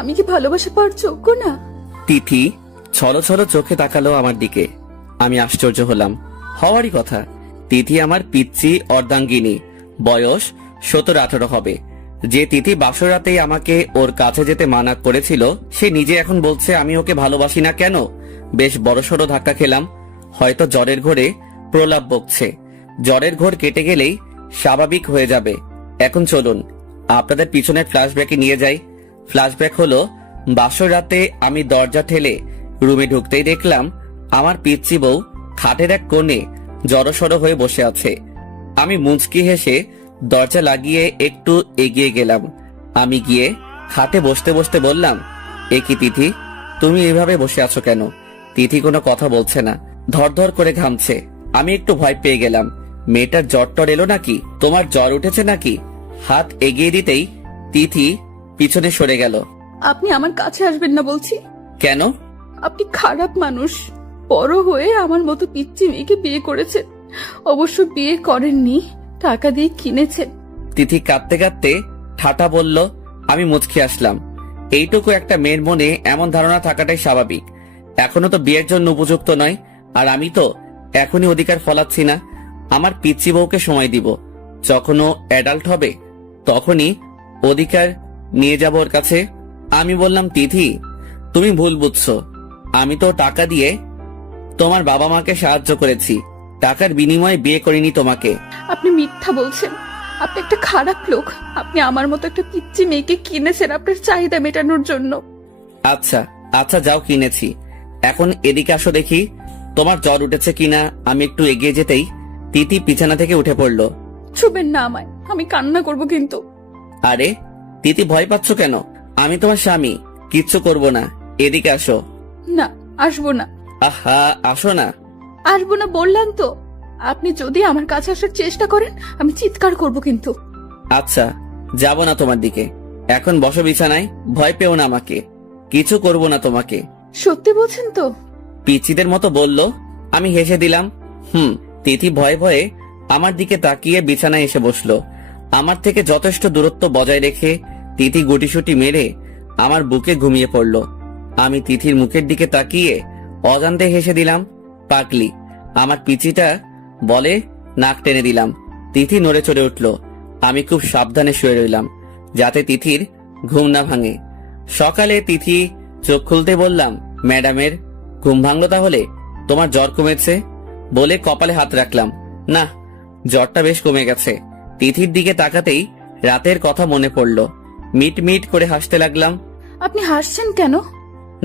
আমি কি ভালোবাসা পাওয়ার যোগ্য না? তিথি ছলো ছলো চোখে তাকালো আমার দিকে। আমি আশ্চর্য হলাম। হওয়ারই কথা। তিথি আমার পিচ্চি অর্ধাঙ্গিনী, বয়স 17-18 হবে। যে তিথি বাসরাতেই আমাকে ওর কাছে যেতে মানা করেছিল, সে নিজে এখন বলছে আমি ওকে ভালোবাসি না কেন। বেশ বড়সড় ধাক্কা খেলাম। হয়তো জ্বরের ঘোরে প্রলাপ বকছে। জ্বরের ঘোর কেটে গেলেই স্বাভাবিক হয়ে যাবে। এখন চলুন আপনাদের পিছনের ফ্ল্যাশব্যাকে নিয়ে যাই। ফ্ল্যাশব্যাক হলো, বাসর রাতে আমি দরজা ঠেলে রুমে ঢুকতেই দেখলাম আমার পিচ্চি বউ খাটের এক কোণে জড়সড় হয়ে বসে আছে। আমি মুচকি হেসে দরজা লাগিয়ে একটু এগিয়ে গেলাম। আমি গিয়ে খাটে বসতে বসতে বললাম, এ কি তিথি, তুমি এভাবে বসে আছো কেন? তিথি কোনো কথা বলছে না, ধরধর করে ঘামছে। আমি একটু ভয় পেয়ে গেলাম। মেয়েটার জ্বর টর এলো নাকি? তোমার জ্বর উঠেছে নাকি? হাত এগিয়ে দিতেই তিথি পিছনে সরে গেল। আপনি আমার কাছে আসবেন না বলছি। কেন? আপনি খারাপ মানুষ। বড় হয়ে আমার মতো পিচ্চি মেয়েকে বিয়ে করেছেন। অবশ্য বিয়ে করেননি, টাকা দিয়ে কিনেছেন। তিথি কাঁদতে কাঁদতে ঠাটা বলল। আমি মুচকি আসলাম। এইটুকু একটা মেয়ের মনে এমন ধারণা থাকাটাই স্বাভাবিক। এখনো তো বিয়ের জন্য উপযুক্ত নয়, আর আমি তো এখনই অধিকার ফলাচ্ছি না। আমার পিচ্চি বউকে সময় দিব। যখন ও অ্যাডাল্ট হবে তখনই অধিকার নিয়ে যাব ওর কাছে। আমি বললাম, তিথি তুমি ভুল বুঝছো। আমি তো টাকা দিয়ে তোমার বাবা মাকে সাহায্য করেছি, টাকার বিনিময়ে বিয়ে করিনি তোমাকে। আপনি মিথ্যা বলছেন। আপনি একটা খারাপ লোক। আপনি আমার মতো একটা পিচ্চি মেয়েকে কিনেছেন আপনার চাহিদা মেটানোর জন্য। আচ্ছা আচ্ছা যাও, কিনেছি। এখন এদিকে আসো দেখি তোমার জ্বর উঠেছে কিনা। আমি একটু এগিয়ে যেতেই তিথি বিছানা থেকে উঠে পড়ল। ছুবেন না আমায়, আমি কান্না করব কিন্তু। আরে তিথি, ভয় পাচ্ছ কেন? আমি তোমার স্বামী, কিচ্ছু করব না। এদিকে আসো। না, আসবো না। আহা, আসো না। আসবো না বললাম তো। আপনি যদি আমার কাছে আসার চেষ্টা করেন আমি চিৎকার করব কিন্তু। আচ্ছা যাব না তোমার দিকে। এখন বসো বিছানায়, ভয় পেও না আমাকে। কিছু করব না তোমাকে। সত্যি বলছেন তো? পিচ্চিদের মতো বলল। আমি হেসে দিলাম। তিথি ভয়ে ভয়ে আমার দিকে তাকিয়ে বিছানায় এসে বসলো। আমার থেকে যথেষ্ট দূরত্ব বজায় রেখে তিথি গুটিসুটি মেরে আমার বুকে ঘুমিয়ে পড়ল। আমি তিথির মুখের দিকে তাকিয়ে অজান্তে হেসে দিলাম। পাগলি আমার পিচিটা বলে নাক টেনে দিলাম। তিথি নড়ে চড়ে উঠল। আমি খুব সাবধানে শুয়ে রইলাম যাতে তিথির ঘুম না ভাঙে। সকালে তিথি চোখ খুলতে বললাম, ম্যাডামের ঘুম ভাঙলো তাহলে? তোমার জ্বর কমেছে? বলে কপালে হাত রাখলাম। না, জ্বরটা বেশ কমে গেছে। তিথির দিকে তাকাতেই রাতের কথা মনে পড়ল। মিট মিট করে হাসতে লাগলাম। আপনি হাসছেন কেন?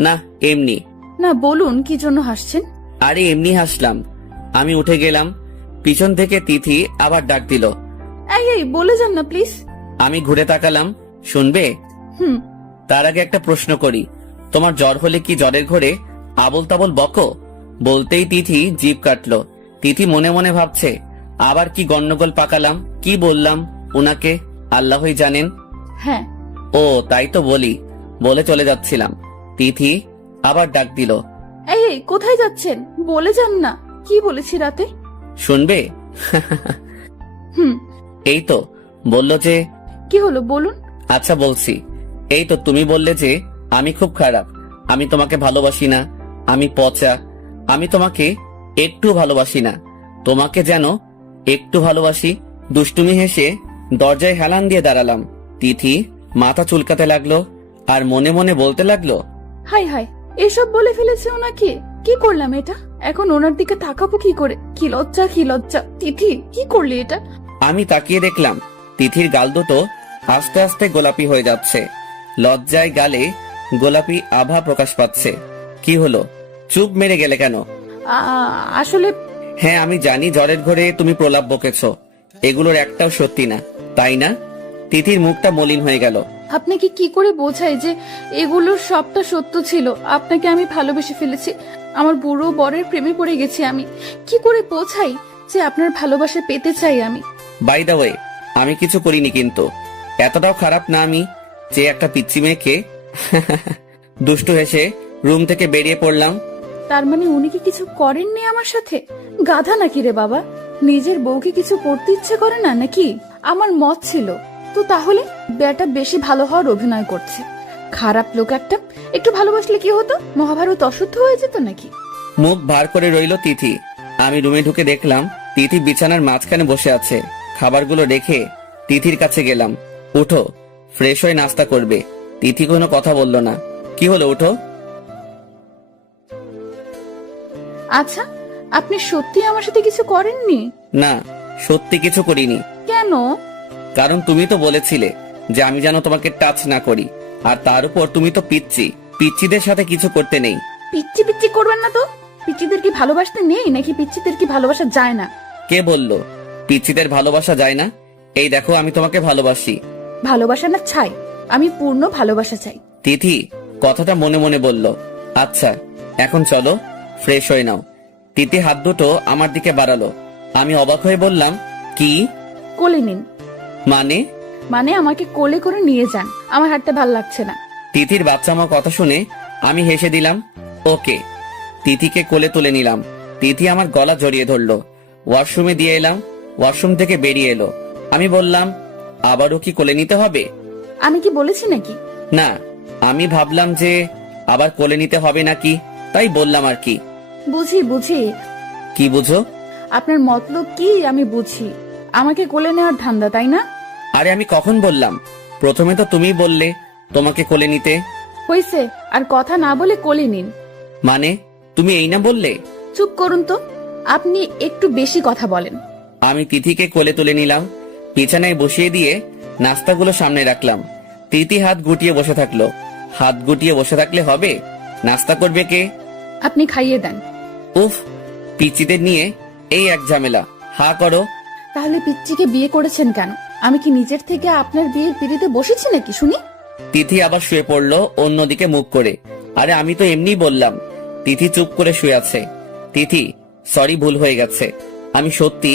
না এমনি। না বলুন কি জন্য হাসছেন? আরে এমনি হাসলাম। আমি উঠে গেলাম। পিছন থেকে তিথি আবার ডাক দিল। এই এই বলে যান না প্লিজ। আমি ঘুরে তাকালাম। শুনবে? তার আগে একটা প্রশ্ন করি। তোমার জ্বর হলে কি জ্বরের ঘোরে আবল তাবল বকো? বলতেই তিথি জিভ কাটলো। তিথি মনে মনে ভাবছে, আবার কি গন্ডগোল পাকালাম, কি বললাম উনাকে, আল্লাহই জানেন। হ্যাঁ। ও তাই তো বলি, বলে চলে যাচ্ছিলাম। তিথি আবার ডাক দিল। এই এই কোথায় যাচ্ছেন? বলে যান না। কি বলেছি রাতে? শুনবে? এই তো বললো যে। কি হলো বলুন। আচ্ছা বলছি। এই তো তুমি বললে যে আমি খুব খারাপ, আমি তোমাকে ভালোবাসি না, আমি পচা, আমি তোমাকে একটু ভালোবাসি না, তোমাকে যেন একটু ভালোবাসি। দুষ্টুমি হেসে দরজায় হেলান দিয়ে দাঁড়ালাম। তিথি মাথা চুলকাতে লাগলো আর মনে মনে বলতে লাগলো, হাই হাই, এসব বলে ফেলেছে ওনাকে। কি করলাম এটা? এখন ওনার দিকে তাকাবো কি করে? কি লজ্জা, কি লজ্জা। তিথি কি করলি এটা? আমি তাকিয়ে দেখলাম তিথির গাল দুটো আস্তে আস্তে গোলাপি হয়ে যাচ্ছে। লজ্জায় গালে গোলাপি আভা প্রকাশ পাচ্ছে। কি হলো, চুপ মেরে গেলে কেন? আসলে। হ্যাঁ আমি জানি জ্বরের ঘরে তুমি প্রলাপ বকেছ, এগুলোর একটাও সত্যি না, তাই না? তিথির মুখটা মলিন হয়ে গেল। আপনাকে কি করে বোঝাই যে এগুলোর সবটা সত্য ছিল? আপনাকে আমি ভালোবেসে ফেলেছি, আমার বুড়ো বরের প্রেমে পড়ে গেছি। আমি কি করে বোঝাই যে আপনার ভালোবাসা পেতে চাই আমি? বাই দ্য ওয়ে, আমি কিছু করিনি, কিন্তু এতটাও খারাপ না আমি যে একটা পিচ্চি মেয়েকে। দুষ্টু হেসে রুম থেকে বেরিয়ে পড়লাম। তার মানে উনি কি কিছু করেননি আমার সাথে? গাধা নাকি রে বাবা? নিজের বউকে কিছু করতে ইচ্ছে করে না নাকি? আমার মত ছিল তো তাহলে বেটা বেশি ভালো হওয়ার অভিনয় করছে। খারাপ লোক একটা। একটু ভালোবাসলে কি হতো? মহাভারত অশুদ্ধ হয়ে যেত নাকি? মুখ ভার করে রইল তিথি। আমি রুমে ঢুকে দেখলাম তিথি বিছানার মাঝখানে বসে আছে। খাবারগুলো রেখে তিথির কাছে গেলাম। উঠো, ফ্রেশ হয়ে নাস্তা করবে। তিথি কোনো কথা বলল না। কি হলো, উঠো। আচ্ছা, আপনি সত্যি আমার সাথে কিছু করেননি? না, সত্যি কিছু করিনি। কেন? কারণ তুমি তো বলেছিলে যে আমি যেন তোমাকে টাচ না করি, আর তার উপর তুমি তো পিচ্ছি। পিচ্ছিদের সাথে কিছু করতে নেই। পিচ্ছি পিচ্ছি করবেন না তো। পিচ্ছিদের কি ভালোবাসতে নেই নাকি পিচ্ছিদের কি ভালোবাসা যায় না? কে বললো পিচ্ছিদের ভালোবাসা যায় না? এই দেখো, আমি তোমাকে ভালোবাসি। ভালোবাসা না ছাই, আমি পূর্ণ ভালোবাসা চাই। তিথি কথাটা মনে মনে বলল। আচ্ছা, এখন চলো, ফ্রেশ হয়ে নাও। তিথি হাত দুটো আমার দিকে বাড়ালো। আমি অবাক হয়ে বললাম, কি? কোলে নিন। মানে? মানে আমাকে কোলে করে নিয়ে যান, আমার হাঁটতে ভাল লাগছে না। তিথির বাচ্চামা কথা শুনে আমি হেসে দিলাম। ওকে। তিথিকে কোলে তুলে নিলাম। তিথি আমার গলা জড়িয়ে ধরলো। ওয়াশরুমে দিয়ে এলাম। ওয়াশরুম থেকে বেরিয়ে এলো। আমি বললাম, আবারও কি কোলে নিতে হবে? আমি কি বলেছি নাকি? না, আমি ভাবলাম যে আবার কোলে নিতে হবে নাকি, তাই বললাম আর কি। বুঝি বুঝি, কি বুঝো? আপনার মতলব কি আমি বুঝি। আমাকে কোলে নেওয়ার ধান্দা, তাই না? আরে আমি কখন বললাম? প্রথমে তো তুমিই বললে তোমাকে কোলে নিতে। হইছে, আর কথা না বলে কোলে নিন। মানে তুমি এই না বললে? চুপ করুন তো, আপনি একটু বেশি কথা বলেন। আমি তিথিকে কোলে তুলে নিলাম। বিছানায় বসিয়ে দিয়ে নাস্তাগুলো সামনে রাখলাম। তিথি হাত গুটিয়ে বসে থাকলো। হাত গুটিয়ে বসে থাকলে হবে? নাস্তা করবে কে? আপনি খাইয়ে দেন। উফ, পিচিদের নিয়ে এই এক ঝামেলা। হা করো। তাহলে পিচ্চিকে বিয়ে করেছেন কেন? আমি কি নিজের থেকে আপনার বিয়ের পিড়িতে বসেছি নাকি শুনি? তিথি আবার শুয়ে পড়লো অন্যদিকে মুখ করে। আরে আমি তো এমনি বললাম। তিথি চুপ করে শুয়ে আছে। তিথি, সরি, ভুল হয়ে গেছে। আমি সত্যি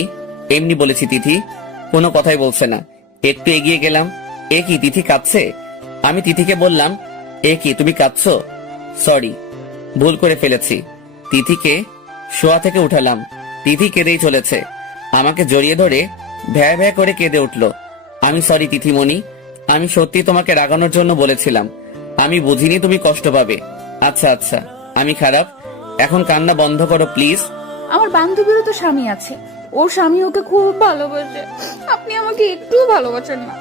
এমনি বলেছি। তিথি কোনো কথাই বলছে না। একটু এগিয়ে গেলাম। এ কি, তিথি কাঁদছে? আমি তিথিকে বললাম, এ কি তুমি কাঁদছো? সরি, ভুল করে ফেলেছি। তিথিকে শোয়া থেকে উঠালাম। তিথি কেঁদেই চলেছে। আমাকে জড়িয়ে ধরে ভ্যা ভ্যা করে কেঁদে উঠলো। আমি সরি তিথিমণি, আমি সত্যি তোমাকে রাগানোর জন্য বলেছিলাম। আমি বুঝিনি তুমি কষ্ট পাবে। আচ্ছা আচ্ছা, আমি খারাপ। এখন কান্না বন্ধ করো প্লিজ। আমার বান্ধবীরও তো স্বামী আছে, ওর স্বামী ওকে খুব ভালোবাসে। আপনি আমাকে একটু ভালোবাসেন না।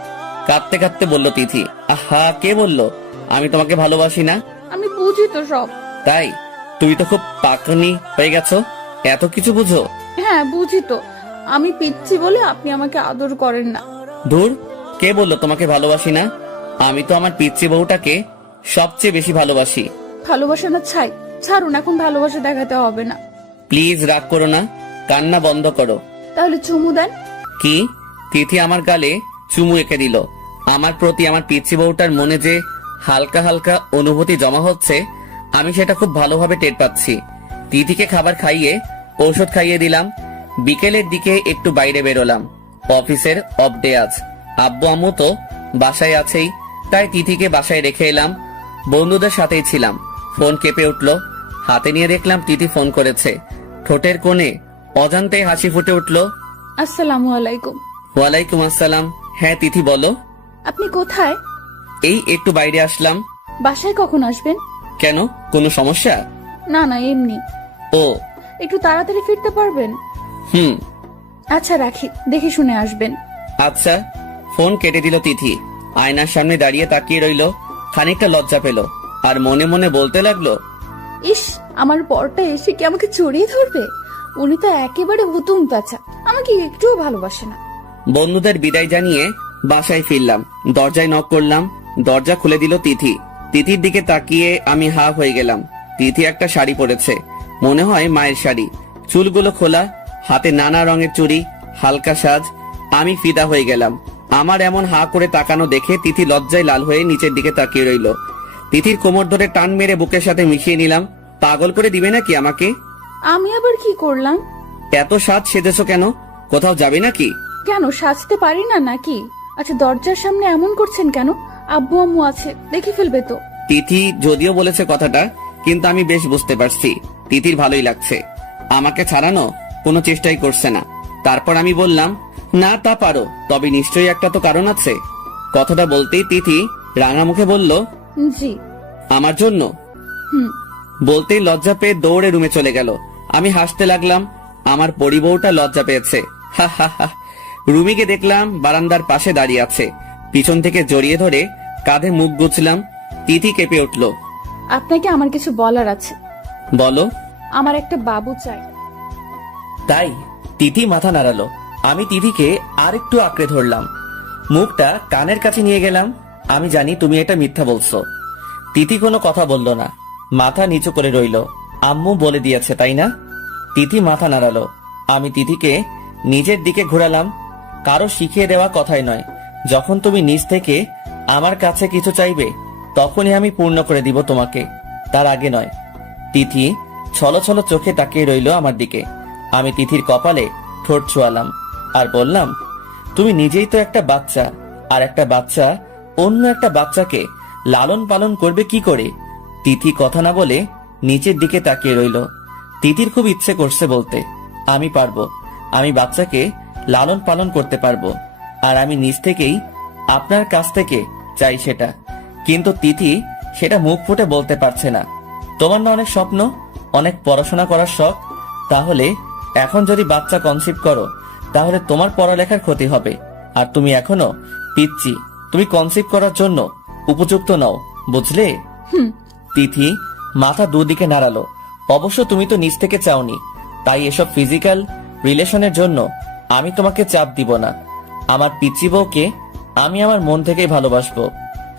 কাঁদতে কাঁদতে বলল তিথি। আহা, কে বললো আমি তোমাকে ভালোবাসি না? আমি বুঝি তো সব। তাই? তুমি তো খুব পাকনি হয়ে গেছো, এত কিছু বুঝো। হ্যাঁ বুঝি তো, আমি পিচ্ছি বলে আপনি আমাকে আদর করেন না। ধুর, কে বললো তোমাকে ভালোবাসি না? আমি তো আমার পিচ্চি বউটাকে সবচেয়ে বেশি ভালোবাসি। ভালোবাসা না ছাই, ছাড়ুন, এখন ভালোবাসা দেখাতে হবে না। প্লিজ রাগ করো না, কান্না বন্ধ করো। তাহলে চুমু দেন। কি? তিথি আমার গালে চুমু এঁকে দিল। আমার প্রতি আমার পিচ্চি বউটার মনে যে হালকা হালকা অনুভূতি জমা হচ্ছে, আমি সেটা খুব ভালোভাবে টের পাচ্ছি। তিথিকে খাবার খাইয়ে ঔষধ খাইয়ে দিলাম। বিকেলের দিকে একটু বাইরে বেরোলাম। অফিসের অফ ডে আজ। আব্বু আম্মু তো বাসায় আছেই, তাই তিথিকে বাসায় রেখে এলাম। বন্ধুদের সাথেই ছিলাম। ফোন কেঁপে উঠলো। হাতে নিয়ে দেখলাম তিথি ফোন করেছে। ঠোঁটের কোণে অজান্তে হাসি ফুটে উঠলো। আসসালামু আলাইকুম। ওয়ালাইকুম আসসালাম। হ্যাঁ তিথি বলো। আপনি কোথায়? এই একটু বাইরে আসলাম। বাসায় কখন আসবেন? কেন, কোনো সমস্যা? না না, এমনি। ও, একটু তাড়াতাড়ি ফিরতে পারবেন? হুম। আচ্ছা রাখি, দেখে শুনে আসবেন। আচ্ছা। ফোন কেটে দিল তিথি। আয়নার সামনে দাঁড়িয়ে তাকিয়ে রইলো। খানিকটা লজ্জা পেল আর মনে মনে বলতে লাগলো, ইস, আমার বরটা এসে কি আমাকে জড়িয়ে ধরবে? উনি তো একেবারে হুতুম তাছা, আমাকে একটুও ভালোবাসে না। বন্ধুদের বিদায় জানিয়ে বাসায় ফিরলাম। দরজায় নক করলাম। দরজা খুলে দিল তিথি। তিথির দিকে তাকিয়ে আমি হা হয়ে গেলাম। তিথি একটা শাড়ি পরেছে, মনে হয় মায়ের শাড়ি। চুলগুলো খোলা, হাতে নানা রঙের চুড়ি, হালকা সাজ। আমি ফিদা হয়ে গেলাম। আমার এমন হা করে তাকানো দেখে তিথি লজ্জায় লাল হয়ে নিচের দিকে তাকিয়ে রইল। তিথির কোমর ধরে টান মেরে বুকের সাথে মিশিয়ে নিলাম। পাগল করে দিবে নাকি আমাকে? আমি আবার কি করলাম? এত সাজ সেজেছো কেন? কোথাও যাবে নাকি? কেন, সাজতে পারি না নাকি? আচ্ছা, দরজার সামনে এমন করছেন কেন? আব্বু আম্মু আছে, দেখে ফেলবে তো। তিথি যদিও বলেছে কথাটা, কিন্তু আমি বেশ বুঝতে পারছি তিথির ভালোই লাগছে। আমাকে ছাড়ানো কোনো চেষ্টাই করছে না। তারপর আমি বললাম, না তা পারো, তবে নিশ্চয়ই একটা তো কারণ আছে। কথাটা বলতেই তিথি রাঙা মুখে বলল, জি। আমার জন্য? হুম। বলতেই লজ্জা পেয়ে দৌড়ে রুমে চলে গেল। আমি হাসতে লাগলাম। আমার পরিবউটা লজ্জা পেয়েছে। হা হা হা। রুমিকে দেখলাম বারান্দার পাশে দাঁড়িয়ে আছে। পিছন থেকে জড়িয়ে ধরে কাঁধে মুখ গুছলাম। তিথি কেঁপে উঠল। আপনাকে আমার কিছু বলার আছে। বলো। আমার একটা বাবু চাই। তাই? তিথি মাথা নাড়ালো। আমি তিথিকে আরেকটু আঁকড়ে ধরলাম, মুখটা কানের কাছে নিয়ে গেলাম। আমি জানি তুমি এটা মিথ্যা বলছো। তিথি কোনো কথা বলল না, মাথা নিচু করে রইল। আম্মু বলে দিয়েছে তাই না? তিথি মাথা নাড়ালো। আমি তিথিকে নিজের দিকে ঘোরালাম। কারো শিখিয়ে দেওয়া কথাই নয়, যখন তুমি নিজ থেকে আমার কাছে কিছু চাইবে তখনই আমি পূর্ণ করে দিব তোমাকে, তার আগে নয়। তিথি ছলো ছলো চোখে তাকিয়ে রইল আমার দিকে। আমি তিথির কপালে ঠোঁট ছোঁয়ালাম আর বললাম, তুমি নিজেই তো একটা বাচ্চা, আর একটা বাচ্চা অন্য একটা বাচ্চাকে লালন পালন করবে কি করে? তিথি কথা না বলে নিচের দিকে তাকিয়ে রইল। তিথির খুব ইচ্ছে করছে বলতে, আমি পারবো, আমি বাচ্চাকে লালন পালন করতে পারবো, আর আমি নিজ থেকেই আপনার কাছ থেকে চাই সেটা। কিন্তু তিথি সেটা মুখ ফুটে বলতে পারছে না। তোমার না অনেক স্বপ্ন, অনেক পড়াশোনা করার শখ, তাহলে এখন যদি বাচ্চা কনসিভ করো তাহলে তোমার পড়ালেখার ক্ষতি হবে। আর তুমি এখনো পিচ্চি, তুমি কনসিভ করার জন্য উপযুক্ত নও, বুঝলে? তিথি মাথা দুদিকে নাড়ালো। অবশ্য তুমি তো নিজ থেকে চাওনি, তাই এসব ফিজিক্যাল রিলেশনের জন্য আমি তোমাকে চাপ দিব না। আমার পিচ্চি বউকে আমি আমার মন থেকেই ভালোবাসবো।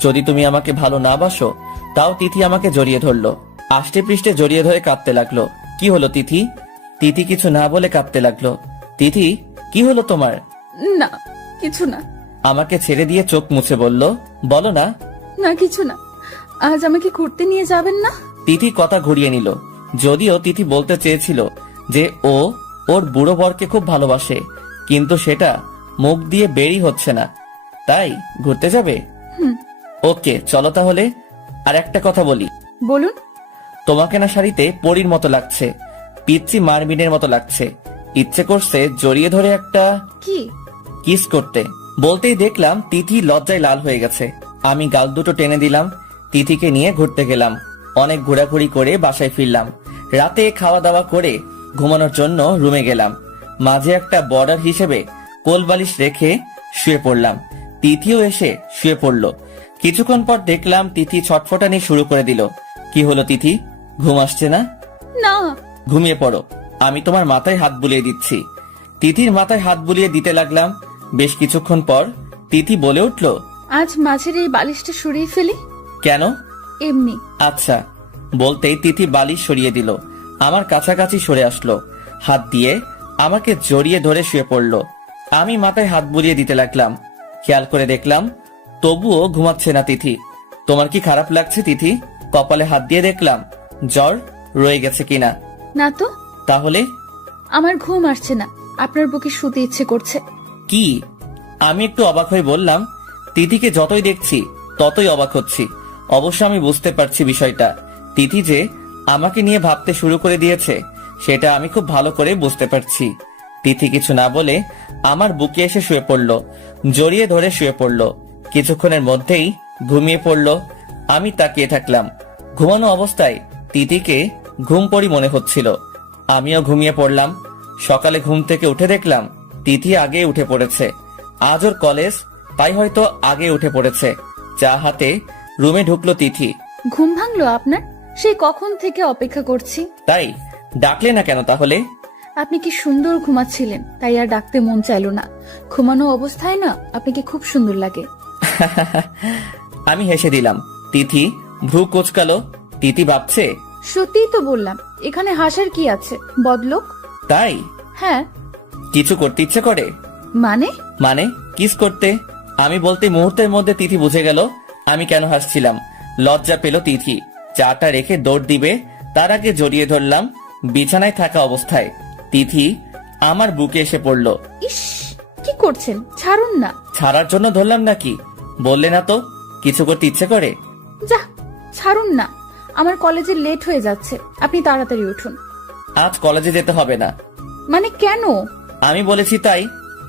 যদি তুমি আমাকে ভালো না বাসো তাও। তিথি আমাকে জড়িয়ে ধরলো, আষ্টে পৃষ্ঠে জড়িয়ে ধরে কাঁদতে লাগলো। কি হলো তিথি? তিথি কিছু না বলে কাঁদতে লাগলো। তিথি কি হলো তোমার? না, কিছু না। আমাকে ছেড়ে দিয়ে চোখ মুছে বলল, বলো না। না, কিছু না। আজ আমাকে ঘুরতে নিয়ে যাবেন না? তিথি কথা ঘুরিয়ে নিল। যদিও তিথি বলতে চেয়েছিল যে ও ওর বুড়ো বরকে খুব ভালোবাসে, কিন্তু সেটা মুখ দিয়ে বেরই হচ্ছে না। তাই ঘুরতে যাবে? ওকে চলো তাহলে। আর একটা কথা বলি। বলুন। তোমাকে না শাড়িতে পরীর মতো লাগছে, পিচ্চি মারমিনের মতো লাগছে। ইচ্ছে করছে জড়িয়ে ধরে একটা কি কিস করতে। বলতেই দেখলাম তিথি লজ্জায় লাল হয়ে গেছে। আমি গাল দুটো টেনে দিলাম। তিথিকে নিয়ে ঘুরতে গেলাম। অনেক ঘোরাঘুরি করে বাসায় ফিরলাম। রাতে খাওয়া দাওয়া করে ঘুমানোর জন্য রুমে গেলাম। মাঝে একটা বর্ডার হিসেবে কোলবালিশ রেখে শুয়ে পড়লাম। তিথিও এসে শুয়ে পড়ল। কিছুক্ষণ পর দেখলাম তিথি ছটফটানি শুরু করে দিল। কি হলো তিথি, ঘুম আসছে না? না। ঘুমিয়ে পড়ো, আমি তোমার মাথায় হাত বুলিয়ে দিচ্ছি। তিথির মাথায় হাত বুলিয়ে দিতে লাগলাম। বেশ কিছুক্ষণ পর তিথি বলে উঠল, আজ মাঝের এই বালিশটা সরিয়ে ফেলি। কেন? এমনি। আচ্ছা। বলতেই তিথি বালিশ সরিয়ে দিল, আমার কাছাকাছি সরে আসলো, হাত দিয়ে আমাকে জড়িয়ে ধরে শুয়ে পড়ল। আমি মাথায় হাত বুলিয়ে দিতে লাগলাম। খেয়াল করে দেখলাম তবুও ঘুমাচ্ছে না তিথি। তোমার কি খারাপ লাগছে তিথি? কপালে হাত দিয়ে দেখলাম জ্বর রয়ে গেছে কিনা। না তো। তাহলে? আমার ঘুম আসছে না, আপনার বুকে শুতে ইচ্ছে করছে। কি? আমি একটু অবাক হয়ে বললাম। তিথিকে যতই দেখছি ততই অবাক হচ্ছি। অবশ্য আমি বুঝতে পারছি বিষয়টা। তিথি যে আমাকে নিয়ে ভাবতে শুরু করে দিয়েছে সেটা আমি খুব ভালো করে বুঝতে পারছি। তিথি কিছু না বলে আমার বুকে এসে শুয়ে পড়ল, জড়িয়ে ধরে শুয়ে পড়ল। কিছুক্ষণের মধ্যেই ঘুমিয়ে পড়ল। আমি তাকিয়ে থাকলাম। ঘুমানো অবস্থায় তিথিকে ঘুম পড়ি মনে হচ্ছিল। আমিও ঘুমিয়ে পড়লাম। সকালে ঘুম থেকে উঠে দেখলাম তিথি আগে উঠে পড়েছে। আজ ওর কলেজ, তাই হয়তো আগে উঠে পড়েছে। চা হাতে রুমে ঢুকলো তিথি। ঘুম ভাঙলো আপনার? সেই কখন থেকে অপেক্ষা করছি। তাই ডাকলে না কেন তাহলে? আপনি কি সুন্দর ঘুমাচ্ছিলেন, তাই আর ডাকতে মন চাইলো না। ঘুমানো অবস্থায় না আপনাকে খুব সুন্দর লাগে। আমি হেসে দিলাম। তিথি ভ্রু কোচকালো। তিথি ভাবছে, সত্যিই তো বললাম, এখানে হাসার কি আছে? বদলোক। তাই? হ্যাঁ। কিছু করতে ইচ্ছে করে? মানে? মানে কিস করতে। আমি বলতে মুহূর্তের মধ্যে তিথি বুঝে গেল আমি কেন হাসছিলাম। লজ্জা পেল তিথি। চাটা রেখে দৌড় দিবে তার আগে জড়িয়ে ধরলাম বিছানায় থাকা অবস্থায়। তিথি আমার বুকে এসে পড়ল। ইস, কি করছেন? ছাড়ুন না। ছাড়ার জন্য ধরলাম নাকি? বললে না তো কিছু করতে ইচ্ছে করে। যা, ছাড়ুন না। আমার কলেজে লেট হয়ে যাচ্ছে, আপনি তাড়াতাড়ি উঠুন। আজ কলেজে যেতে হবে না। মানে কেন? আমি বলেছি তাই।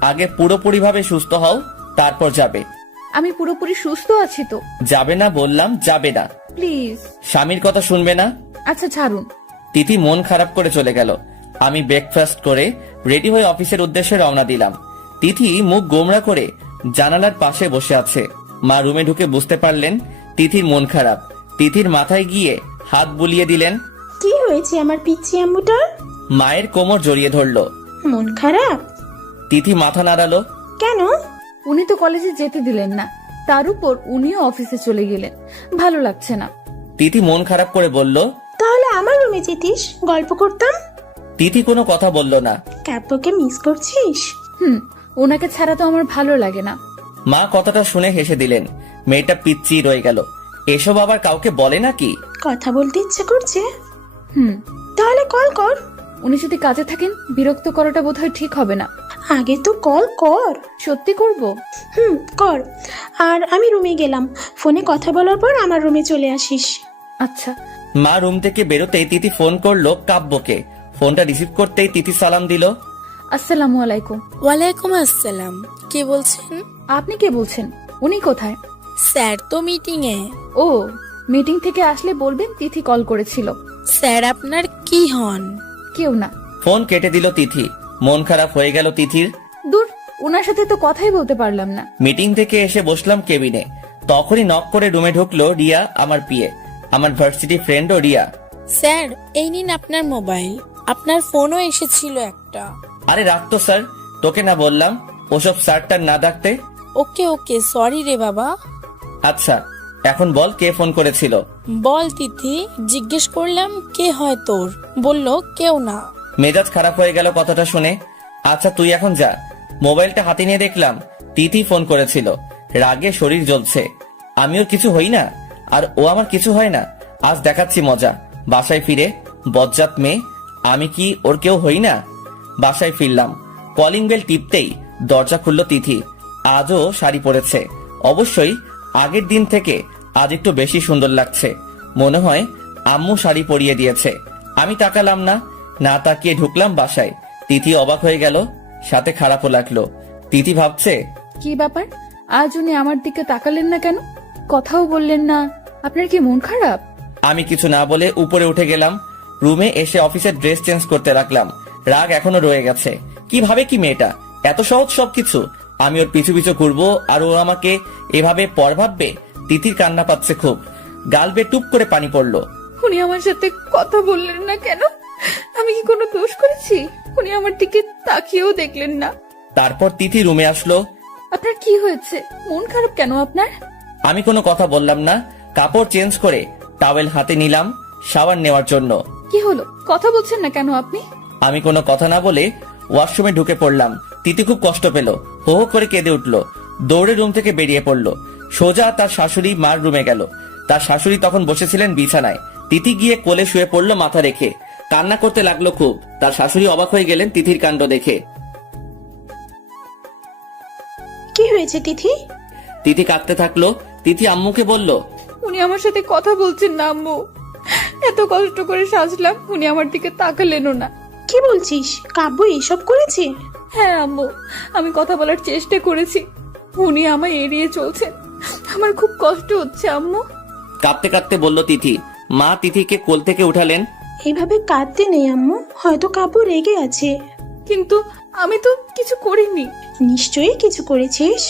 আগে পুরোপুরি ভাবে সুস্থ হও, তারপর যাবে। আমি পুরোপুরি সুস্থ আছি তো। যাবে না বললাম, যাবে না। প্লিজ। স্বামীর কথা শুনবে না? আচ্ছা ছাড়ুন। তিথি মন খারাপ করে চলে গেল। আমি ব্রেকফাস্ট করে রেডি হয়ে অফিসের উদ্দেশ্যে রওনা দিলাম। তিথি মুখ গোমড়া করে জানালার পাশে বসে আছে। মা রুমে ঢুকে বুঝতে পারলেন তিথির মন খারাপ। তিথির মাথায় গিয়ে হাত বুলিয়ে দিলেন। কি হয়েছে আমার পিচ্চি আম্মুটার? মায়ের কোমর জড়িয়ে ধরলো। মন খারাপ? তিথি মাথা নাড়ালো। কেন? উনি তো কলেজে যেতে দিলেন না, তার উপর উনিও অফিসে চলে গেলেন, ভালো লাগছে না। তিথি মন খারাপ করে বলল, তাহলে আমার রুমে যেতিস, গল্প করতাম। তিথি কোনো কথা বলল না। কাব্যকে মিস করছিস? ওনাকে ছাড়া তো আমার ভালো লাগে না। মা কথাটা শুনে হেসে দিলেন। মেয়েটা পিচ্চি রয়ে গেল। এসব আবার কাউকে বলে নাকি? কথা বলতে ইচ্ছে করছে? হুম। তাহলে কল কর। উনি যদি কাজে থাকেন বিরক্ত করাটা বোধহয় ঠিক হবে না। আগে তো কল কর। সত্যি করব? কর। আর আমি রুমে গেলাম, ফোনে কথা বলার পর আমার রুমে চলে আসিস। আচ্ছা। মা রুম থেকে বেরোতেই তিথি ফোন করলো কাব্যকে। ফোনটা রিসিভ করতেই তিথি সালাম দিল। আসসালামু আলাইকুম। ওয়ালাইকুম আসসালাম। কে বলছেন? আপনি কে বলছেন? উনি কোথায়? স্যার তো মিটিং এ। ও, মিটিং থেকে আসলে বলবেন তিথি কল করেছিল। স্যার আপনার কি হন? কেউ না। ফোন কেটে দিল তিথি। মন খারাপ হয়ে গেল তিথির। দূর, ওনার সাথে তো কথাই বলতে পারলাম না। মিটিং থেকে এসে বসলাম কেবিনে। তখনই নক করে রুমে ঢুকলো রিয়া, আমার পিএ, আমার ভার্সিটি ফ্রেন্ডও রিয়া। স্যার এই নিন আপনার মোবাইল, আপনার ফোনও এসেছিল একটা। আরে রাখ তো স্যার, তোকে না বললাম ওসব স্যারটা না ডাকতে। ওকে ওকে, সরি রে বাবা। আচ্ছা এখন বল কে ফোন করেছিল? বল তিথি, জিজ্ঞেস করলাম কে হয় তোর, বলল কেউ না। মেজাজ খারাপ হয়ে গেল কথাটা শুনে। আচ্ছা তুই এখন যা। মোবাইলটা হাতে নিয়ে দেখলাম তিথি ফোন করেছিল। রাগে শরীর জ্বলছে। আমি ওর কিছু হই না আর ও আমার কিছু হয় না। আজ দেখাচ্ছি মজা। বাসায় ফিরে বজ্জাত মেয়ে, আমি কি ওর কেউ হই না? বাসায় ফিরলাম। কলিং বেল টিপতেই দরজা খুলল তিথি। আজও শাড়ি পরেছে। অবশ্যই আগের দিন থেকে আজ একটু বেশি সুন্দর লাগছে। মনে হয় আম্মু শাড়ি পরিয়ে দিয়েছে। আমি তাকালাম না, না তাকিয়ে ঢুকলাম বাসায়। তিথি অবাক হয়ে গেল, সাথে খারাপও লাগলো। তিথি ভাবছে, কি ব্যাপার, আজ উনি আমার দিকে তাকালেন না কেন? কথাও বললেন না। আপনার কি মন খারাপ? আমি কিছু না বলে উপরে উঠে গেলাম। রুমে এসে অফিসের ড্রেস চেঞ্জ করতে লাগলাম। রাগ এখনো রয়ে গেছে। কিভাবে কি মেয়েটা এত সহজ সবকিছু? আমি ওর পিছু পিছু ঘুরবো আর ও আমাকে এভাবে পর ভাববে। তিথির কান্না পাচ্ছে খুব। গাল বেয়ে টুপ করে পানি পড়লো। উনি আমার সাথে কথা বললেন না কেন? আমি কি কোনো দোষ করেছি? উনি আমার দিকে তাকিয়েও দেখলেন না। তারপর তিথি রুমে আসলো। আপনার কি হয়েছে? মন খারাপ কেন আপনার? আমি কোনো কথা বললাম না। কাপড় চেঞ্জ করে টাওয়েল হাতে নিলাম শাওয়ার নেওয়ার জন্য। কি হলো, কথা বলছেন না কেন আপনি? আমি কোনো কথা না বলে ওয়াশরুমে ঢুকে পড়লাম। তিথি খুব কষ্ট পেল, হো হো করে কেঁদে উঠলো। দৌড়ে রুম থেকে বেরিয়ে পড়লো। সোজা তার শাশুড়ি মার রুমে গেল। তার শাশুড়ি তখন বসেছিলেন বিছানায়। তিথি গিয়ে কোলে শুয়ে পড়লো মাথা রেখে। কান্না করতে লাগলো খুব। তার শাশুড়ি অবাক হয়ে গেলেন তিথির কাণ্ড দেখে। কি হয়েছে তিথি? তিথি কাঁদতে থাকলো। তিথি আম্মুকে বলল, উনি আমার সাথে কথা বলছেন না আম্মু। এত কষ্ট করে সাজলাম, উনি আমার দিকে তাকালেনও না। কি বলছিস? কাব্য এসব করেছে? হ্যাঁ আম্মু, আমি কথা বলার চেষ্টা করেছি, উনি আমায় এড়িয়ে চলছেন। আমার খুব কষ্ট হচ্ছে আম্মু। কাঁদতে কাঁদতে বলল তিথি। মা তিথিকে কোল থেকে উঠালেন। এইভাবে কাঁদতে নেই আম্মু, হয়তো কাব্য রেগে আছে। কিন্তু আমি তো কিছু করিনি। নিশ্চয়ই কিছু করেছিস।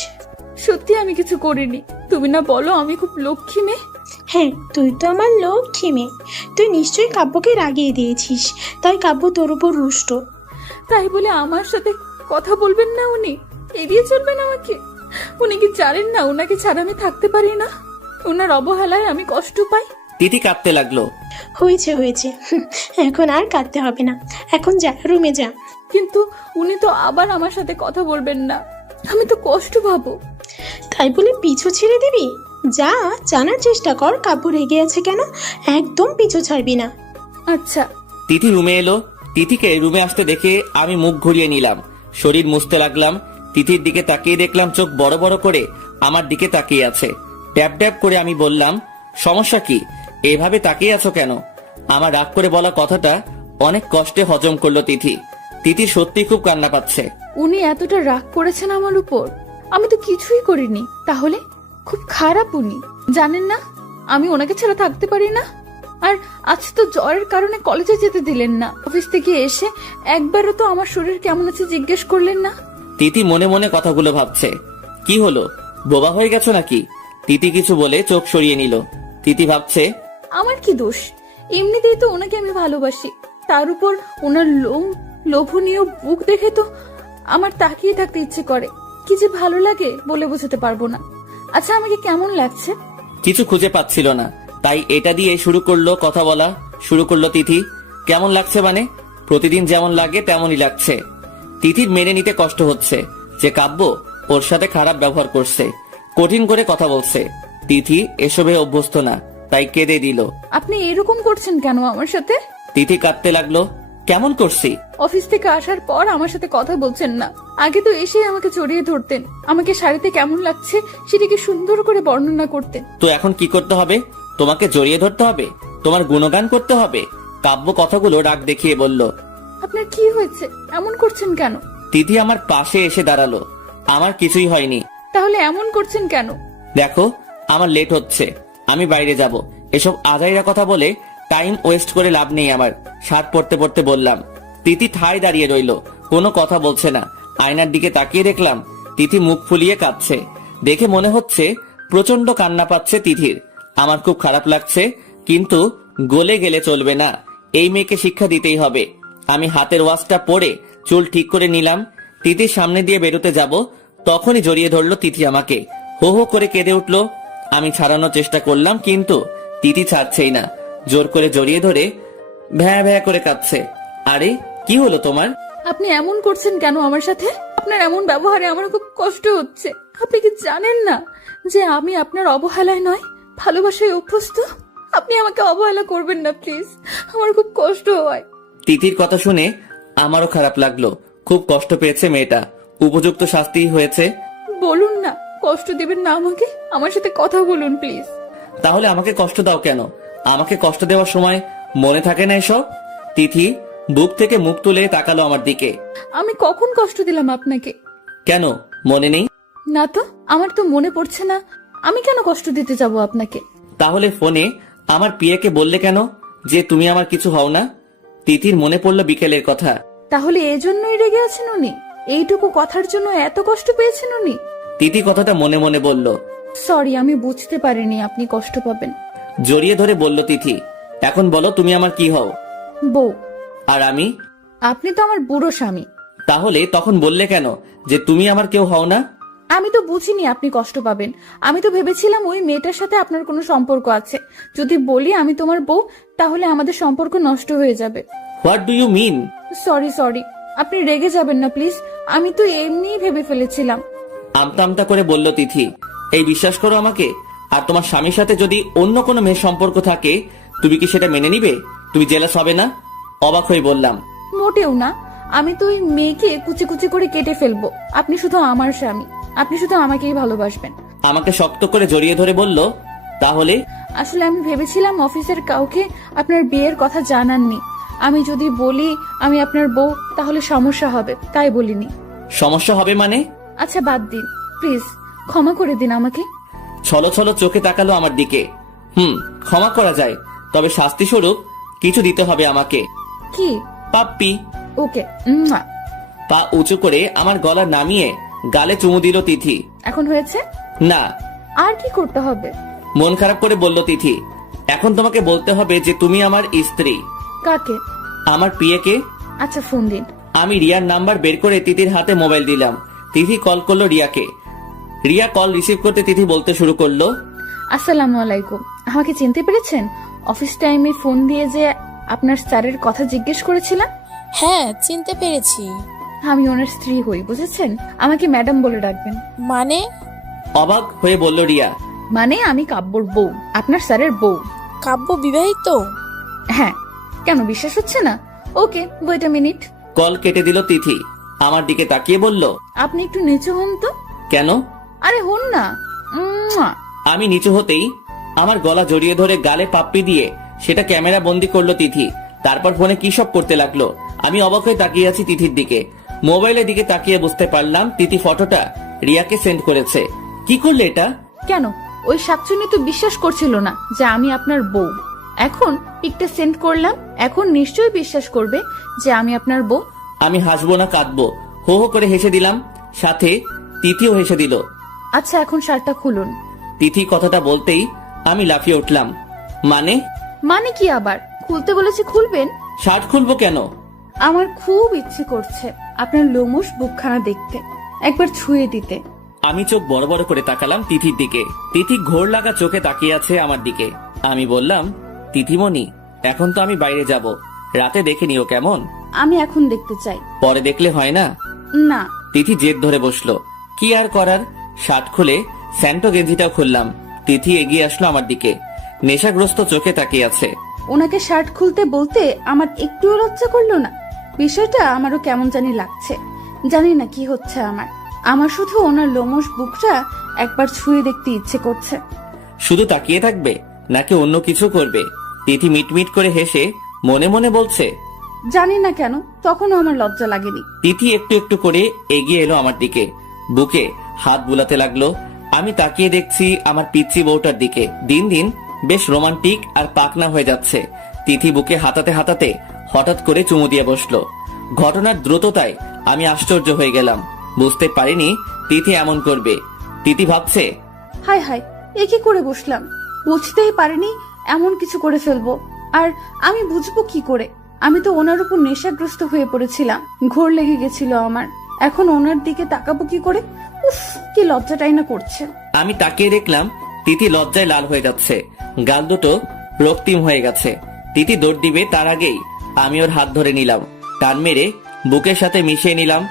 সত্যি আমি কিছু করিনি। তুমি না বলো আমি খুব লক্ষ্মী মেয়ে? হ্যাঁ, তুই তো আমার লক্ষ্মী মেয়ে। তুই নিশ্চয়ই কাব্যকে রাগিয়ে দিয়েছিস, তাই কাব্য তোর উপর রুষ্ট। তাই বলে আমার সাথে কথা বলবেন না উনি? এড়িয়ে চলবেন আমাকে? উনি কি জানেন না ওনাকে ছাড়া আমি থাকতে পারি না? ওনার অবহেলায় আমি কষ্ট পাই। তিথি কাঁদতে লাগলো। হয়েছে হয়েছে, এখন আর কাঁদতে হবে না। এখন যা, রুমে যা। কিন্তু উনি তো আবার আমার সাথে কথা বলবেন না, আমি তো কষ্ট পাবো। তাই বলে পিছু ছেড়ে দিবি? যা, জানার চেষ্টা কর কাব্য রেগে আছে কেন। একদম পিছু ছাড়বি না। আচ্ছা। তিথি রুমে এলো। তিথিকে রুমে আসতে দেখে আমি মুখ ঘুরিয়ে নিলাম, শরীর মুছতে লাগলাম। তিথির দিকে তাকিয়ে দেখলাম চোখ বড় বড় করে আমার দিকে তাকিয়ে আছে। ট্যাপ ট্যাপ করে আমি বললাম, সমস্যা কি? এভাবে তাকিয়ে আছো কেন? আমার রাগ করে বলা কথাটা অনেক কষ্টে হজম করলো তিথি। তিথি সত্যি খুব কান্না পাচ্ছে। উনি এতটা রাগ করেছেন আমার উপর? আমি তো কিছুই করিনি। তাহলে খুব খারাপ উনি, জানেন না আমি ওনাকে ছাড়া থাকতে পারি না। আর আজ তো জ্বরের কারণে কলেজে যেতে দিলেন না। অফিস থেকে এসে একবারও তো আমার শরীর কেমন আছে জিজ্ঞেস করলেন না। তিথি মনে মনে কথাগুলো ভাবছে। কি হলো, বোবা হয়ে গেছো নাকি? তিথি কিছু বলে চোখ সরিয়ে নিল। তিথি ভাবছে, আমার কি দোষ? এমনিতেই তো ওনাকে আমি ভালোবাসি, তার উপর ওনার লোভনীয় বুক দেখে তো আমার তাকিয়ে থাকতে ইচ্ছে করে। কি যে ভালো লাগে বলে বোঝাতে পারবো না। আচ্ছা, আমাকে কেমন লাগছে? কিছু খুঁজে পাচ্ছিল না, তাই এটা দিয়ে শুরু করলো কথা বলা। শুরু করলো তিথি, কেমন লাগছে মানে? প্রতিদিন যেমন লাগে তেমনই লাগছে। তিথির মেনে নিতে কষ্ট হচ্ছে যে কাব্য ওর সাথে খারাপ ব্যবহার করছে, কঠিন করে কথা বলছে। তিথি এসবে অভ্যস্ত না, তাই কেঁদে দিল। আপনি এরকম করছেন কেন আমার সাথে? তিথি কাঁদতে লাগলো। কেমন করছি? অফিস থেকে আসার পর আমার সাথে কথা বলছেন না। আগে তো এসে আমাকে জড়িয়ে ধরতেন, আমাকে শাড়িতে কেমন লাগছে সেটাকে সুন্দর করে বর্ণনা করতেন। তো এখন কি করতে হবে? তোমাকে জড়িয়ে ধরতে হবে? তোমার গুণগান করতে হবে? কাব্য কথাগুলো রাগ দেখিয়ে বলল। আপনার কি হয়েছে? এমন করছেন কেন? তিথি আমার পাশে এসে দাঁড়ালো। আমার কিছুই হয়নি। তাহলে এমন করছেন কেন? দেখো, আমার লেট হচ্ছে, আমি বাইরে যাব। এসব আজাইরা কথা বলে টাইম ওয়েস্ট করে লাভ নেই আমার। শার্ট পরতে পরতে বললাম। তিথি ঠায় দাঁড়িয়ে রইল, কোনো কথা বলছে না। আয়নার দিকে তাকিয়ে দেখলাম তিথি মুখ ফুলিয়ে কাঁদছে। দেখে মনে হচ্ছে প্রচন্ড কান্না পাচ্ছে তিথির। আমার খুব খারাপ লাগছে, কিন্তু গলে গেলে চলবে না। এই মেয়েকে শিক্ষা দিতেই হবে। আমি হাতের ওয়াচটা পরে চুল ঠিক করে নিলাম। তিথির সামনে দিয়ে বেরোতে যাব, তখনই জড়িয়ে ধরলো তিথি আমাকে। হো হো করে কেঁদে উঠলো। আমি ছাড়ানোর চেষ্টা করলাম, কিন্তু তিথি ছাড়ছেই না। জোর করে জড়িয়ে ধরে ভ্যা ভ্যা করে কাঁদছে। আরে কি হলো তোমার? আপনি এমন করছেন কেন আমার সাথে? আপনার এমন ব্যবহারে আমার খুব কষ্ট হচ্ছে। আপনি কি জানেন না যে আমি আপনার অবহেলায় নয়, ভালোবাসায় অভ্যস্ত? আপনি আমাকে অবহেলা করবেন না প্লিজ, আমার খুব কষ্ট হয়। তিথির কথা শুনে আমারও খারাপ লাগলো। খুব কষ্ট পেয়েছে মেয়েটা, উপযুক্ত শাস্তি হয়েছে। বলুন না, কষ্ট দিবেন না আমাকে, আমার সাথে কথা বলুন প্লিজ। তাহলে আমাকে কষ্ট দাও কেন? আমাকে কষ্ট দেওয়ার সময় মনে থাকে না এসব? তিথি বুক থেকে মুখ তুলে তাকালো আমার দিকে। আমি কখন কষ্ট দিলাম আপনাকে? কেন মনে নেই? না তো, আমার তো মনে পড়ছে না। আমি কেন কষ্ট দিতে যাব আপনাকে? তাহলে ফোনে আমার পিয়াকে বললে কেন যে তুমি আমার কিছু হও না? তিথির মনে পড়লো বিকেলের কথা। তাহলে এজন্যই রেগে আছেন উনি? এইটুকু কথার জন্য এত কষ্ট পেয়েছেন উনি? তিথি কথাটা মনে মনে বলল। সরি, আমি বুঝতে পারিনি আপনি কষ্ট পাবেন। জড়িয়ে ধরে বলল তিথি, এখন বলো তুমি আমার কি হও? বউ। আর আমি? আপনি তো আমার বুড়ো স্বামী। তাহলে তখন বললে কেন যে তুমি আমার কেউ হও না? আমি তো বুঝিনি আপনি কষ্ট পাবেন। আমি তো ভেবেছিলাম ওই মেয়েটার সাথে আপনার কোনো সম্পর্ক আছে। যদি বলি আমি তোমার বউ, তাহলে আমাদের সম্পর্ক নষ্ট হয়ে যাবে। What do you mean? Sorry, আপনি রেগে যাবেন না প্লিজ। আমি তো এমনিই ভেবে ফেলেছিলাম। আমতা আমতা করে বলল তিথি। এই বিশ্বাস করো আমাকে, আর তোমার স্বামীর সাথে যদি অন্য কোনো মেয়ের সম্পর্ক থাকে, তুমি কি সেটা মেনে নিবে? তুমি জেলাস হবে না? অবাক হয়ে বললাম। মোটেও না, আমি তো ওই মেয়েকে কুচি কুচি করে কেটে ফেলবো। আপনি শুধু আমার স্বামী, আপনি শুধু আমাকেই ভালোবাসবেন। আমাকে শক্ত করে জড়িয়ে ধরে বলল, তাহলে? আসলে আমি ভেবেছিলাম অফিসের কাউকে আপনার বিয়ের কথা জানাননি। আমি যদি বলি আমি আপনার বউ, তাহলে সমস্যা হবে, তাই বলিনি। সমস্যা হবে মানে? আচ্ছা বাদ দিন প্লিজ, ক্ষমা করে দিন আমাকে। ছলো ছলো চোখে তাকালো আমার দিকে। ক্ষমা করা যায়, তবে শাস্তি স্বরূপ কিছু দিতে হবে আমাকে। কি? পাপ্পি। ওকে। পা উঁচু করে আমার গলা নামিয়ে গালে চুমু দিল তিথি। এখন হয়েছে? না। আর কি করতে হবে? মন খারাপ করে বলল তিথি, এখন তোমাকে বলতে হবে যে তুমি আমার স্ত্রী। কাকে? আমার পিয়াকে। আচ্ছা ফোন দিন। আমি রিয়ার নাম্বার বের করে তিথির হাতে মোবাইল দিলাম। তিথি কল করলো রিয়াকে। রিয়া কল রিসিভ করতে তিথি বলতে শুরু করলো, আসসালামু আলাইকুম। আমাকে চিনতে পেরেছেন? অফিস টাইমে ফোন দিয়ে যে আপনার স্যারের কথা জিজ্ঞেস করেছিলাম। হ্যাঁ, চিনতে পেরেছি। আমি ওনার স্ত্রী হই, বুঝেছেন? আমাকে ম্যাডাম বলে ডাকবেন। মানে? অবাক হয়ে বলল রিয়া। মানে আমি কাব্যর বউ, আপনার স্যারের বউ। কাব্য বিবাহিত? হ্যাঁ। কেন বিশ্বাস হচ্ছে না? ওকে, ওয়েট আ মিনিট। কল কেটে দিল তিথি। আমার দিকে তাকিয়ে বলল, আপনি একটু নিচু হন তো। কেন? আরে হন না। আমি নিচু হতেই আমার গলা জড়িয়ে ধরে গালে পাপ্পি দিয়ে সেটা ক্যামেরা বন্দি করলো তিথি। তারপর ফোনে কি সব করতে লাগলো। আমি অবাক হয়ে তাকিয়ে আছি তিথির দিকে। মোবাইলের দিকে তাকিয়ে বুঝতে পারলাম তিথি ফটোটা রিয়াকে সেন্ড করেছে। কি করলে এটা? কেন? ওই শাকচুনি তো বিশ্বাস করছিল না যে আমি আপনার বউ। এখন পিকটা সেন্ড করলাম, এখন নিশ্চয়ই বিশ্বাস করবে যে আমি আপনার বউ। আমি হাসবো না কাঁদবো? হো হো করে হেসে দিলাম, সাথে তিথিও হেসে দিল। আচ্ছা এখন শার্টটা খুলুন। তিথি কথাটা বলতেই আমি লাফিয়ে উঠলাম। মানে? মানে কি আবার? খুলতে বলেছি খুলবেন। শার্ট খুলবো কেন? আমার খুব ইচ্ছে করছে আপনার লোমশ বুকখানা দেখতে, একবার ছুঁয়ে দিতে। আমি চোখ বড় বড় করে তাকালাম তিথির দিকে। তিথি ঘোর লাগা চোখে তাকিয়ে আছে আমার দিকে। আমি বললাম, তিথিমণি, এখন তো আমি বাইরে যাব, রাতে দেখে নিও কেমন? আমি এখন দেখতে চাই। পরে দেখলে হয় না? না। তিথি জেদ ধরে বসলো। কি আর করার, শার্ট খুলে স্যান্টো গেঞ্জিটাও খুললাম। তিথি এগিয়ে আসলো আমার দিকে, নেশাগ্রস্ত চোখে তাকিয়ে আছে। ওনাকে শার্ট খুলতে বলতে আমার একটুও লজ্জা করলো না। বিষয়টা আমারও কেমন জানি লাগছে, জানি না কি হচ্ছে আমার। আমার শুধু ওনার লোমশ বুকটা একবার ছুঁয়ে দেখতে ইচ্ছে করছে। শুধু তাকিয়ে থাকবে নাকি অন্য কিছু করবে? তিথি মিটমিট করে হেসে মনে মনে বলছে। জানি না কেন তখনও আমার লজ্জা লাগেনি। তিথি একটু একটু করে এগিয়ে এলো আমার দিকে, বুকে হাত বুলাতে লাগলো। আমি তাকিয়ে দেখছি আমার পিচ্চি বউটার দিকে। দিন দিন বেশ রোমান্টিক আর পাকনা হয়ে যাচ্ছে। তিথি বুকে হাতাতে হাতাতে হঠাৎ করে চুমু দিয়ে বসলো। ঘটনার দ্রুততায় আমি আশ্চর্য হয়ে গেলাম, বুঝতে পারিনি তিথি এমন করবে। তিথি ভাবছে, হাই হাই, এ কি করে বসলাম? বুঝতেই পারিনি এমন কিছু করে ফেলবো। আর আমি বুঝবো কি করে? আমি তো ওনার উপর নেশাগ্রস্ত হয়ে পড়েছিলাম, ঘোর লেগে গেছিল আমার। এখন ওনার দিকে তাকাবো কি করে? উফ, কি লজ্জাটাই না করছে। আমি তাকিয়ে দেখলাম তিথি লজ্জায় লাল হয়ে যাচ্ছে, গাল দুটো রক্তিম হয়ে গেছে। তিথি দৌড় দিবে তার আগেই আমি ওর হাত ধরে নিলাম, টান মেরে বুকের সাথে মিশিয়ে নিলাম,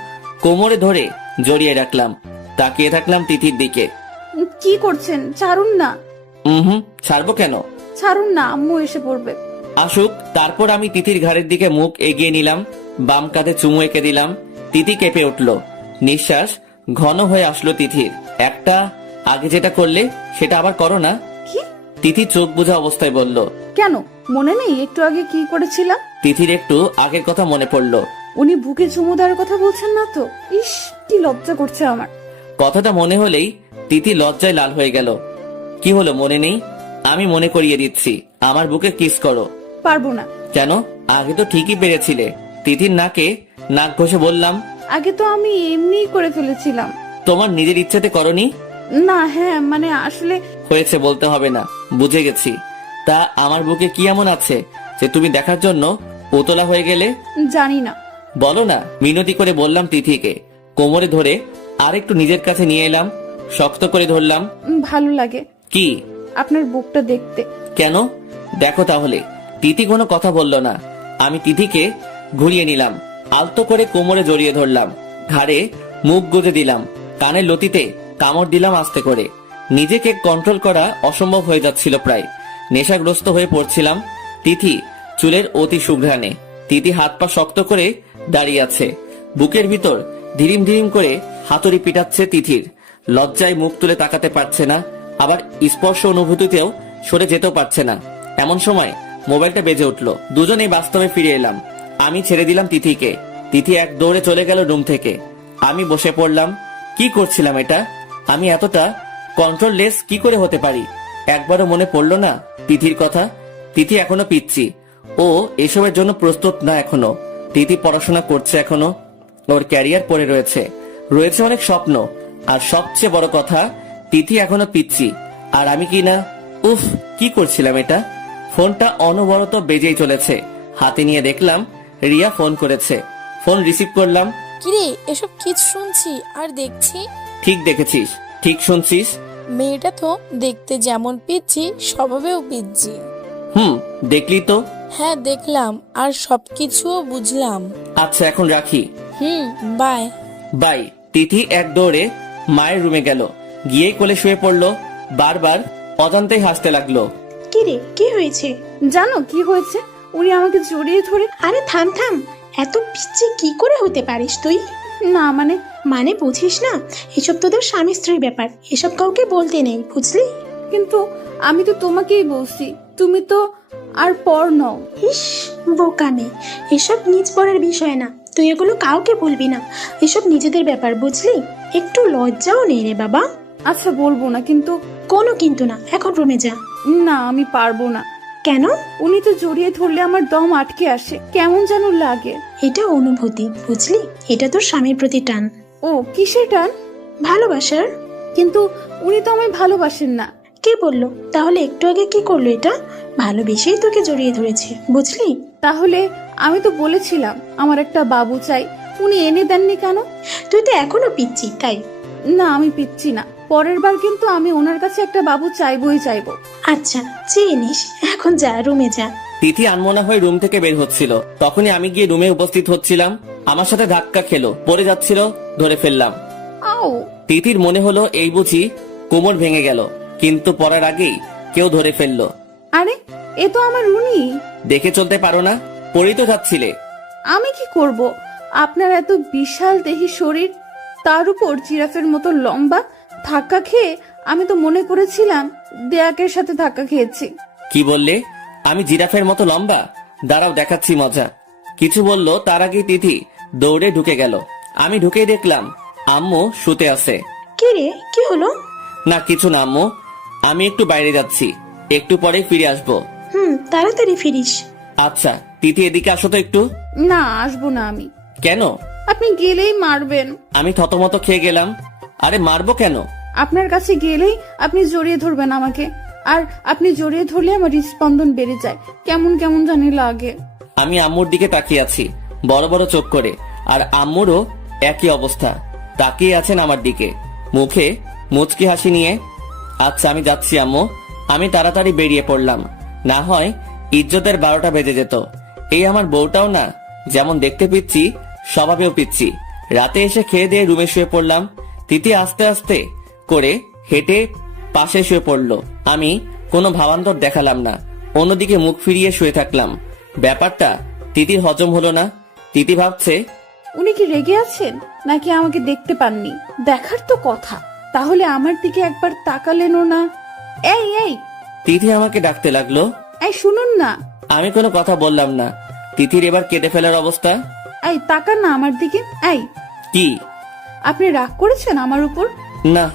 কোমরে ধরে জড়িয়ে রাখলাম। তাকিয়ে থাকলাম তিথির দিকে। কি করছেন? ছাড়ুন না। ছাড়বো কেন? ছাড়ুন না, আম্মু এসে পড়বে। আসুক, তারপর আমি তিথির ঘাড়ের দিকে মুখ এগিয়ে নিলাম, বাম কাঁধে চুমু এঁকে দিলাম। তিথি কেঁপে উঠল, নিঃশ্বাস ঘন হয়ে আসলো তিথির। একটা, আগে যেটা করলে সেটা আবার করো না। কি? তিথি চোখ বোঝা অবস্থায় বলল। কেন মনে নেই একটু আগে কি করেছিলাম? তিথির একটু আগের কথা মনে পড়লো। উনি বুকে চুমু দেওয়ার কথা বলছেন না তো? ইস, কি লজ্জা করছে আমার। কথাটা মনে হলেই তিথি লজ্জায় লাল হয়ে গেল। কি হলো, মনে নেই? আমি মনে করিয়ে দিচ্ছি, আমার বুকে কিস করো। পারবো না। কেন? আগে তো ঠিকই পেরেছিলে। তিথির নাকে নাক ঘষে বললাম। আগে তো আমি এমনিই করে ফেলেছিলাম। তোমার নিজের ইচ্ছাতে করনি? না, হ্যাঁ মানে আসলে। হয়েছে, বলতে হবে না, বুঝে গেছি। তা আমার বুকে কি এমন আছে যে তুমি দেখার জন্য উতলা হয়ে গেলে? জানি না। বলো না। মিনতি করে বললাম তিথিকে, কোমরে ধরে আর একটু নিজের কাছে নিয়ে এলাম, শক্ত করে ধরলাম। ভালো লাগে কি? আপনার বুকটা দেখতে। কেন? দেখো তাহলে। তিথি কোনো কথা বলল না। আমি তিথিকে ঘুরিয়ে নিলাম, আলতো করে কোমরে জড়িয়ে ধরলাম, ঘাড়ে মুখ গুজে দিলাম, কানের লতিতে কামড় দিলাম আস্তে করে। নিজেকে কন্ট্রোল করা অসম্ভব হয়ে যাচ্ছিল প্রায়, নেশাগ্রস্ত হয়ে পড়ছিলাম। তিথি চুলের অতি সুঘ্রাণে। তিথি হাত পা শক্ত করে দাঁড়িয়ে আছে, বুকের ভিতর ধীরিম ধীরিম করে হাতুড়ি পিটাচ্ছে তিথির। লজ্জায় মুখ তুলে তাকাতে পারছে না, আবার স্পর্শ অনুভূতিতেও সরে যেতেও পারছে না। এমন সময় মোবাইলটা বেজে উঠলো। দুজনেই বাস্তবে ফিরে এলাম। আমি ছেড়ে দিলাম তিথিকে। তিথি এক দৌড়ে চলে গেল রুম থেকে। আমি বসে পড়লাম। কি করছিলাম এটা? আমি এতটা কন্ট্রোললেস কি করে হতে পারি? একবারও মনে পড়লো না তিথির কথা? তিথি এখনো পিচ্ছি, ও এসবের জন্য প্রস্তুত না এখনো। তিথি পড়াশোনা করছে এখনো, ওর ক্যারিয়ার পড়ে রয়েছে, রয়েছে অনেক স্বপ্ন। আর সবচেয়ে বড় কথা, তিথি এখনো পিচ্ছি, আর আমি কি না। উফ, কি করছিলাম এটা? ফোনটা অনবরত বেজেই চলেছে। হাতে নিয়ে দেখলাম রিয়া ফোন করেছে। ফোন রিসিভ করলাম। কিরে, এসব কি শুনছি আর দেখছি? ঠিক দেখেছিস, ঠিক শুনছিস। মেয়েটা তো দেখতে যেমন পিচ্ছি, স্বভাবেও পিচ্ছি। দেখলি তো। হ্যাঁ দেখলাম, আর সবকিছুও বুঝলাম। আচ্ছা এখন রাখি। বাই। বাই। তিথি এক দৌড়ে মায়ের রুমে গেল, গিয়ে কোলে শুয়ে পড়লো। বারবার অজান্তেই হাসতে লাগলো। কি রে, কি হয়েছে? জানো কি হয়েছে? উনি আমাকে জড়িয়ে ধরে। আরে থাম থাম, এত পিচ্ছি কি করে হতে পারিস তুই? না মানে। মানে বুঝিস না, এসব তোদের স্বামী স্ত্রীর ব্যাপার, এসব কাউকে বলতে নেই, বুঝলি? কিন্তু আমি তো তোমাকেই বলছি, তুমি তো আর পর নও। ইস, বোকা মেয়ে, এসব নিজ পরের বিষয় না, তুই এগুলো কাউকে বলবি না, এসব নিজেদের ব্যাপার, বুঝলি? একটু লজ্জাও নেই রে বাবা। আচ্ছা বলবো না, কিন্তু কোনো কিন্তু না, এখন রুমে যা। না আমি পারবো না। কেন? উনি তো জড়িয়ে ধরলে আমার দম আটকে আসে, কেমন যেন লাগে। এটা অনুভূতি, বুঝলি? এটা তোর স্বামীর প্রতি টান, ও কিসের টান? ভালোবাসার। কিন্তু উনি তো আমায় ভালোবাসেন না। কে বললো? তাহলে একটু আগে কি করলো? এটা ভালোবেসেই তোকে জড়িয়ে ধরেছে, বুঝলি? তাহলে আমি তো বলেছিলাম আমার একটা বাবু চাই, উনি এনে দেননি কেন? তুই তো এখনো পিচ্ছি, তাই? না আমি পিচ্ছি না, পরের বার কিন্তু আমি ওনার কাছে একটা বাবু চাইবই চাইবো। আচ্ছা চেয়ে নিস, এখন যা, রুমে যা। তিথি আনমনা হয়ে রুম থেকে বের হচ্ছিল, তখনই আমি গিয়ে রুমে উপস্থিত হচ্ছিলাম। আমার সাথে ধাক্কা খেলো, পড়ে যাচ্ছিল, ধরে ফেললাম। আও! তিথির মনে হলো এই বুঝি কোমর ভেঙে গেল, কিন্তু পড়ার আগেই কেউ ধরে ফেললো। আরে এ তো আমার উনি। দেখে চলতে পারো না? পড়েই তো যাচ্ছিলে। আমি কি করব? আপনার এত বিশাল দেহি শরীর, তার উপর জিরাফের মতো লম্বা, ধাক্কা খেয়ে আমি তো মনে করেছিলাম দেয়াকের সাথে ধাক্কা খেয়েছি। কি বললে? আমি জিরাফের মতো লম্বা? দাঁড়াও দেখাচ্ছি মজা। কিছু বললো তার আগেই তিথি দৌড়ে ঢুকে গেল। আমি ঢুকেই দেখলাম আম্মু শুতে আছে। কি রে, কি হলো? না কিছু না আম্মু, আমি একটু বাইরে যাচ্ছি, একটু পরে ফিরে আসবো। তাড়াতাড়ি ফিরিস। আচ্ছা তিথি এদিকে আসো তো একটু। না আসবো না আমি। কেন? আপনি গেলেই মারবেন। আমি থতমত খেয়ে গেলাম। আরে মারবো কেন? আপনার কাছে গেলেই আপনি জড়িয়ে ধরবেন আমাকে, আর আপনি জড়িয়ে ধরলে আমার হৃদস্পন্দন বেড়ে যায়, কেমন কেমন জানি লাগে। আমি আম্মুর দিকে তাকিয়ে আছি বড় বড় চোখ করে, আর আম্মুরও একই অবস্থা, তাকিয়ে আছেন আমার দিকে, মুখে মুচকি হাসি নিয়ে। আচ্ছা আমি যাচ্ছি আম্মু। আমি তাড়াতাড়ি বেরিয়ে পড়লাম, না হয় ইজ্জতের 12টা বেজে যেত। এই আমার বউটাও না, যেমন দেখতে পিচ্ছি স্বভাবেও পিচ্ছি। রাতে এসে খেয়ে দিয়ে রুমে শুয়ে পড়লাম। তিথি আস্তে আস্তে করে হেঁটে পাশে শুয়ে পড়লো। আমি কোনো ভাবান্তর দেখালাম না, অন্যদিকে মুখ ফিরিয়ে শুয়ে থাকলাম। ব্যাপারটা তিথির হজম হলো না। তিথি ভাবছে উনি কি রেগে আছেন, নাকি আমাকে দেখতে পাননি? দেখার তো কথা, তাহলে আমার দিকে একবার তাকালেনও না। এই এই তিথি আমাকে ডাকতে লাগলো। এই শুনুন না। আমি কোনো কথা বললাম না। তিথির এবার কেটে ফেলার অবস্থা। এই তাকান না আমার দিকে। এই কি? আপনি রাগ করেছেন আমার উপর? না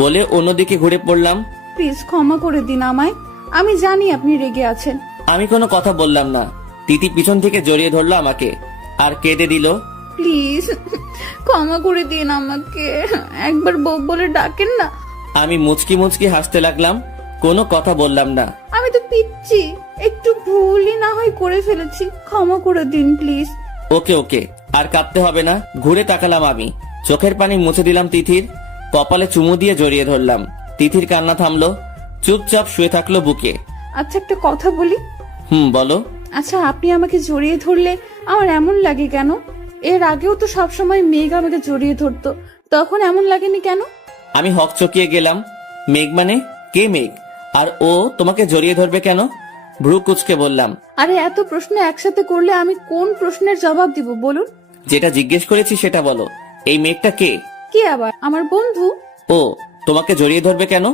বলে অন্যদিকে ঘুরে পড়লাম। প্লিজ ক্ষমা করে দিন আমায়, আমি জানি আপনি রেগে আছেন। আমি কোনো কথা বললাম না। তিথি পিছন থেকে জড়িয়ে ধরলো আমাকে আর কেঁদে দিল। প্লিজ ক্ষমা করে দিন আমাকে, একবার বউ বলে ডাকেন না। আমি মুচকি মুচকি হাসতে লাগলাম, কোনো কথা বললাম না। আমি তো পিচ্ছি, একটু ভুলই না হয় করে ফেলেছি, ক্ষমা করে দিন প্লিজ। ওকে ওকে, আর কাঁদতে হবে না। ঘুরে তাকালাম আমি, চোখের পানি মুছে দিলাম তিথির, কপালে চুমু দিয়ে জড়িয়ে ধরলাম। তিথির কান্না থামলো, চুপচাপ শুয়ে থাকলো বুকে। আচ্ছা একটা কথা বলি। বলো। আচ্ছা আপনি আমাকে জড়িয়ে ধরলে আমার এমন লাগে কেন? এর আগেও তো সবসময় মেঘ আমাকে জড়িয়ে ধরতো, তখন এমন লাগেনি কেন? আমি হক চকিয়ে গেলাম। মেঘ মানে কে মেঘ? আর ও তোমাকে জড়িয়ে ধরবে কেন? ভ্রু কুচকে বললাম। আরে এত প্রশ্ন একসাথে করলে আমি কোন প্রশ্নের জবাব দিব বলুন? যেটা জিজ্ঞেস করেছি সেটা বলো। এই মেঘটা কে? কি আবার? আমার বন্ধু। ও তোমাকে জড়িয়ে ধরবে কেন?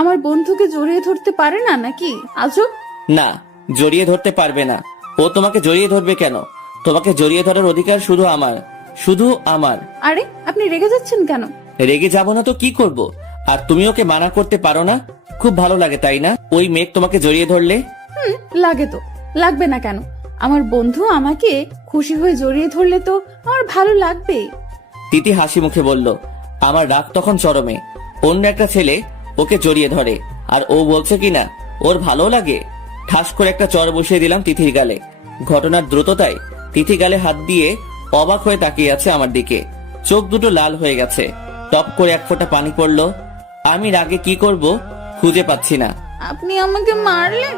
আমার বন্ধুকে জড়িয়ে ধরতে পারে না নাকি? আজব। না, জড়িয়ে ধরতে পারবে না। ও তোমাকে জড়িয়ে ধরবে কেন? তোমাকে জড়িয়ে ধরার অধিকার শুধু আমার, শুধু আমার। আরে আপনি রেগে যাচ্ছেন কেন? রেগে যাব না তো কি করব? আর তুমি ওকে মানা করতে পারো না? খুব ভালো লাগে তাই না ওই মেঘ তোমাকে জড়িয়ে ধরলে? লাগে তো, লাগবে না কেন? আমার বন্ধু আমাকে খুশি হয়ে জড়িয়ে ধরলে তো আমার ভালো লাগবে। তিথি হাসি মুখে বলল। আমার রাগ তখন চরমে। অন্য একটা ছেলে ওকে জড়িয়ে ধরে, আর ও বলছে কিনা ওর ভালো লাগে। ঠাস করে একটা চর বসিয়ে দিলাম তিথির গালে। ঘটনার দ্রুততায় তিথি গালে হাত দিয়ে অবাক হয়ে তাকিয়ে আছে আমার দিকে। চোখ দুটো লাল হয়ে গেছে, টপ করে এক ফোঁটা পানি পড়লো। আমি রাগে কি করব খুঁজে পাচ্ছি না। আপনি আমাকে মারলেন?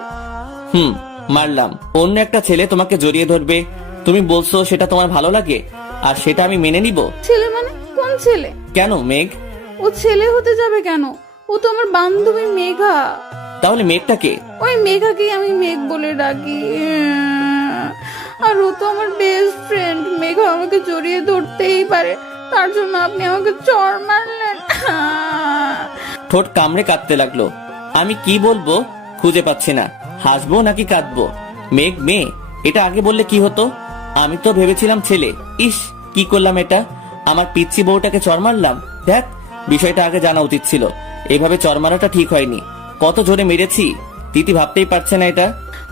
মারলাম। অন্য একটা ছেলে তোমাকে জড়িয়ে ধরবে, তুমি বলছো সেটা তোমার ভালো লাগে, আর সেটা আমি মেনে নিব? ছেলে মানে কোন ছেলে? কেন মেঘ? ও ছেলে হতে যাবে কেন? ও তো আমার বান্ধবী মেঘা। তাহলে মেঘটা কে? ওই মেঘাকেই আমি মেঘ বলে ডাকি। আর ও তো আমার বেস্ট ফ্রেন্ড। মেঘা আমাকে জড়িয়ে ধরতেই পারে, তার জন্য আপনি আমাকে চড় মারলেন। ঠোঁট কামড়ে কাঁদতে লাগলো। আমি কি বলবো খুঁজে পাচ্ছি না, হাসবো নাকি কাঁদবো। মেঘ মেয়ে, এটা আগে বললে কি হতো? আমি তো ভেবেছিলাম ছেলে। ইস কি করলাম এটা, আমার পিচ্ছি বউটাকে চড় মারলাম। দেখ বিষয়টা আগে জানা উচিত ছিল। এভাবে চর মারাটা ঠিক হয়নি। কত জোরে মেরেছি তিথি ভাবতেই পারছে না এটা।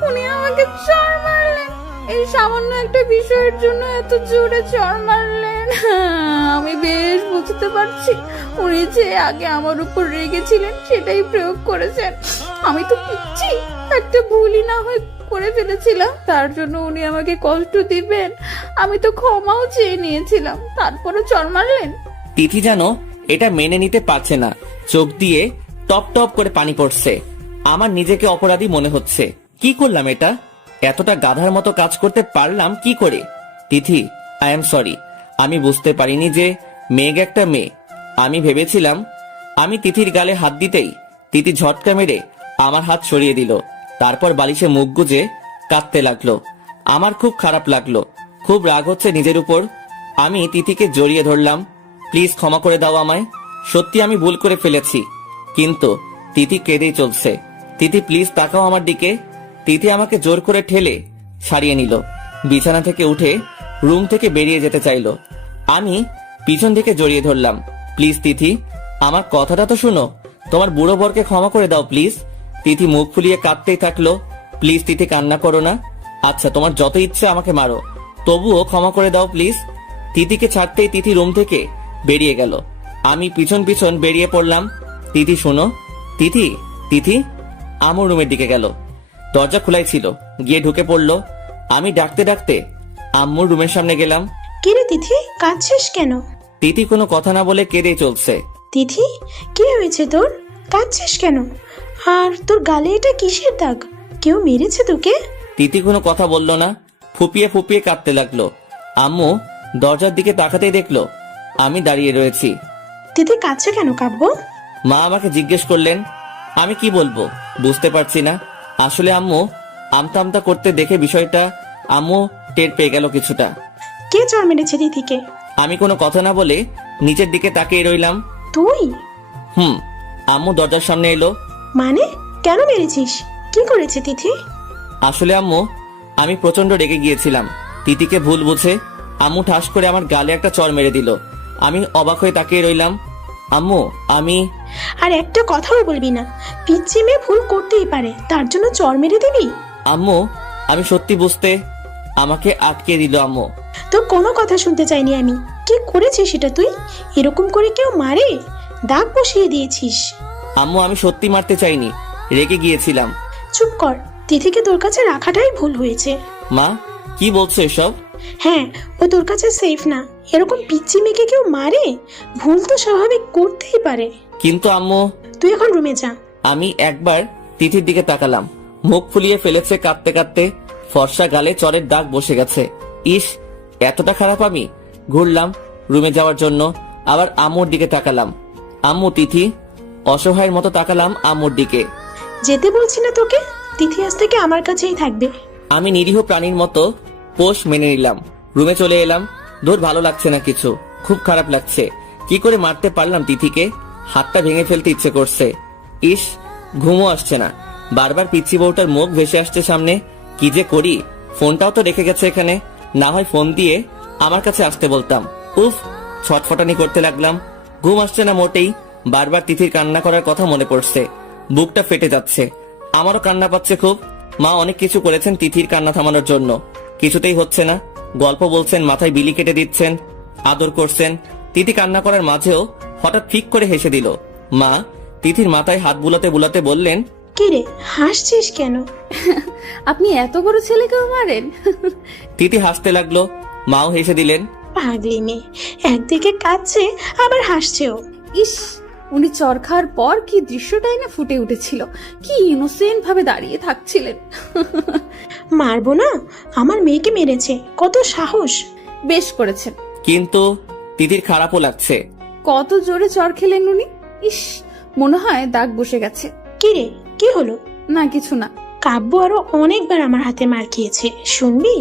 উনি আমাকে চড় মারলেন, এই সামান্য একটা বিষয়ের জন্য এত জোরে চড় মারলেন। আমি বেশ বুঝতে পারছি উনি যে আগে আমার উপর রেগেছিলেন সেটাই প্রয়োগ করেছেন। আমি তো পিচ্ছি, একটা ভুলই না হয় করে ফেলেছিলাম, তার জন্য উনি আমাকে কষ্ট দিবেন আমি তো ক্ষমাও চেয়ে নিয়েছিলাম, তারপরে চড় মারলেন। তিথি যেন এটা মেনে নিতে পারছে না, চোখ দিয়ে টপ টপ করে পানি পড়ছে। আমার নিজেকে অপরাধী মনে হচ্ছে। কি করলাম এটা? এতটা গাধার মতো কাজ করতে পারলাম কি করে? তিথি, আই এম সরি। আমি বুঝতে পারিনি যে মেঘ একটা মেয়ে। আমি ভেবেছিলাম। আমি তিথির গালে হাত দিতেই তিথি ঝটকা মেরে আমার হাত সরিয়ে দিল। তারপর বালিশে মুখ গুজে কাঁদতে লাগলো। আমার খুব খারাপ লাগলো, খুব রাগ হচ্ছে নিজের উপর। আমি তিথিকে জড়িয়ে ধরলাম। প্লিজ ক্ষমা করে দাও আমায়, সত্যি আমি ভুল করে ফেলেছি। কিন্তু তিথি কেঁদেই চলছে। তিথি প্লিজ তাকাও আমার দিকে। তিথি আমাকে জোর করে ঠেলে ছাড়িয়ে নিল। বিছানা থেকে উঠে রুম থেকে বেরিয়ে যেতে চাইলো। আমি পিছন থেকে জড়িয়ে ধরলাম। প্লিজ তিথি, আমার কথাটা তো শুনো। তোমার বুড়ো বরকে ক্ষমা করে দাও প্লিজ। তিথি মুখ ফুলিয়ে কাঁদতেই থাকলো। প্লিজ তিথি, কান্না করো না। আচ্ছা, তোমার যত ইচ্ছে আমাকে মারো, তবুও ক্ষমা করে দাও প্লিজ। তিথিকে ছাড়তেই তিথি রুম থেকে বেরিয়ে গেল। আমি পিছন পিছন বেরিয়ে পড়লাম। তিথি শোনো। তিথি, তিথি আমার রুমের দিকে গেল। দরজা খোলাই ছিল, গিয়ে ঢুকে পড়লো। আমি ডাকতে ডাকতে আম্মুর রুমের সামনে গেলাম। কিরে তিথি, কাঁদছিস কেন? তিথি কোনো কথা না বলে কেঁদেই চলছে। তিথি, কি হয়েছে তোর? কাঁদছিস কেন? আর তোর গালে এটা কিসের দাগ? কেউ মেরেছে তোকে? তিথি কোনো কথা বলল না, ফুপিয়ে ফুপিয়ে কাঁদতে লাগলো। আম্মু দরজার দিকে তাকাতেই দেখলো আমি দাঁড়িয়ে রয়েছি। তিথি কাঁদছে কেন কাব্য? মা আমাকে জিজ্ঞেস করলেন। আমি কি বলবো বুঝতে পারছি না। আসলে আম্মু আমতা আমতা করতে দেখে বিষয়টা আম্মু টের পেয়ে গেল কিছুটা। কে চড় মেরেছে তিথিকে? আমি কোনো কথা না বলে নিচের দিকে তাকিয়ে রইলাম। তুই? আম্মু দরজার সামনে এলো। মানে কেন মেরেছিস? কি করেছে তিথি? আসলে আম্মু আমি প্রচন্ড রেগে গিয়েছিলাম। তিথিকে ভুল বুঝে আম্মু ঠাস করে আমার গালে একটা চড় মেরে দিল। আমি অবাক হয়ে তাকিয়ে রইলাম। আম্মু আমি আর একটা কথাও বলবি না। পিচ্ছি মেয়ে ভুল করতেই পারে, তার জন্য চড় মেরে দিবি? আম্মু আমি সত্যি বুঝতে আমাকে আটকে দিল। আম্মু তোর কোনো কথা শুনতে চাইনি আমি। কি করেছিস সেটা তুই? এরকম করে কেউ মারে? দাগ বসিয়ে দিয়েছিস। আম্মু আমি সত্যি মারতে চাইনি, রেগে গিয়েছিলাম। চুপ কর, তিথিকে তোর কাছে রাখাটাই ভুল হয়েছে। মা কি বলছো এসব? হ্যাঁ, ও তোর কাছে সেফ না। এরকম পিচ্ছি মেয়েকে কেউ মারে? ভুল তো স্বাভাবিক করতেই পারে। কিন্তু আম্মু তুই এখন রুমে যা। আমি একবার তিথির দিকে তাকালাম। মুখ ফুলিয়ে ফেলেছে কাঁদতে কাঁদতে। ফর্সা গালে চরের দাগ বসে গেছে। ইস, এতটা খারাপ আমি। ঘুরলাম রুমে যাওয়ার জন্য, আবার আম্মুর দিকে তাকালাম। আম্মু তিথি, অসহায়ের মতো তাকালাম আম্মুর দিকে। যেতে বলছি না তোকে? তিথি আজ থেকে আমার কাছেই থাকবে। আমি নিরীহ প্রাণীর মতো পোষ মেনে নিলাম। রুমে চলে এলাম। দূর ভালো লাগছে না কিছু, খুব খারাপ লাগছে। কি করে মারতে পারলাম তিথিকে? হাতটা ভেঙে ফেলতে ইচ্ছে করছে। ইস, ঘুমও আসছে না। বারবার পিচ্ছি বউটার মুখ ভেসে আসছে সামনে। কি যে করি? ফোনটাও তো রেখে গেছে এখানে, না হয় ফোন দিয়ে আমার কাছে আসতে বলতাম। উফ, ছটফটানি করতে লাগলাম। ঘুম আসছে না মোটেই। বারবার তিথির কান্না করার কথা মনে পড়ছে। বুকটা ফেটে যাচ্ছে। আমারও কান্না পাচ্ছে খুব। মা অনেক কিছু করেছেন তিথির কান্না থামানোর জন্য, কিছুতেই হচ্ছে না। গল্প বলছেন, মাথায় বিলি কেটে দিচ্ছেন, আদর করছেন। তিথি কান্না করার মাঝেও হঠাৎ ঠিক করে হেসে দিল। মা তিথির মাথায় হাত বুলাতে বুলাতে বললেন, কি রে, হাসছিস কেন? আপনি এত বড় ছেলেকেও মারেন? তিথি হাসতে লাগলো। মাও হেসে দিলেন। পাগলি মেয়ে, একদিকে কাঁদছে আবার হাসছেও। ইস, উনি চর খাওয়ার পর কি দৃশ্যটাই না ফুটে উঠেছিল। কি ইনোসেন্ট ভাবে দাঁড়িয়ে থাকছিলেন। মারবো না? আমার মেয়েকে মেরেছে, কত সাহস! বেশ করেছেন। কিন্তু তিথির খারাপও লাগছে। কত জোরে চর খেলেন উনি। ইস, মনে হয় দাগ বসে গেছে। কি রে, কি হলো? না কিছু না। কাব্য আরো অনেকবার আমার হাতে মার খেয়েছে, শুনবি?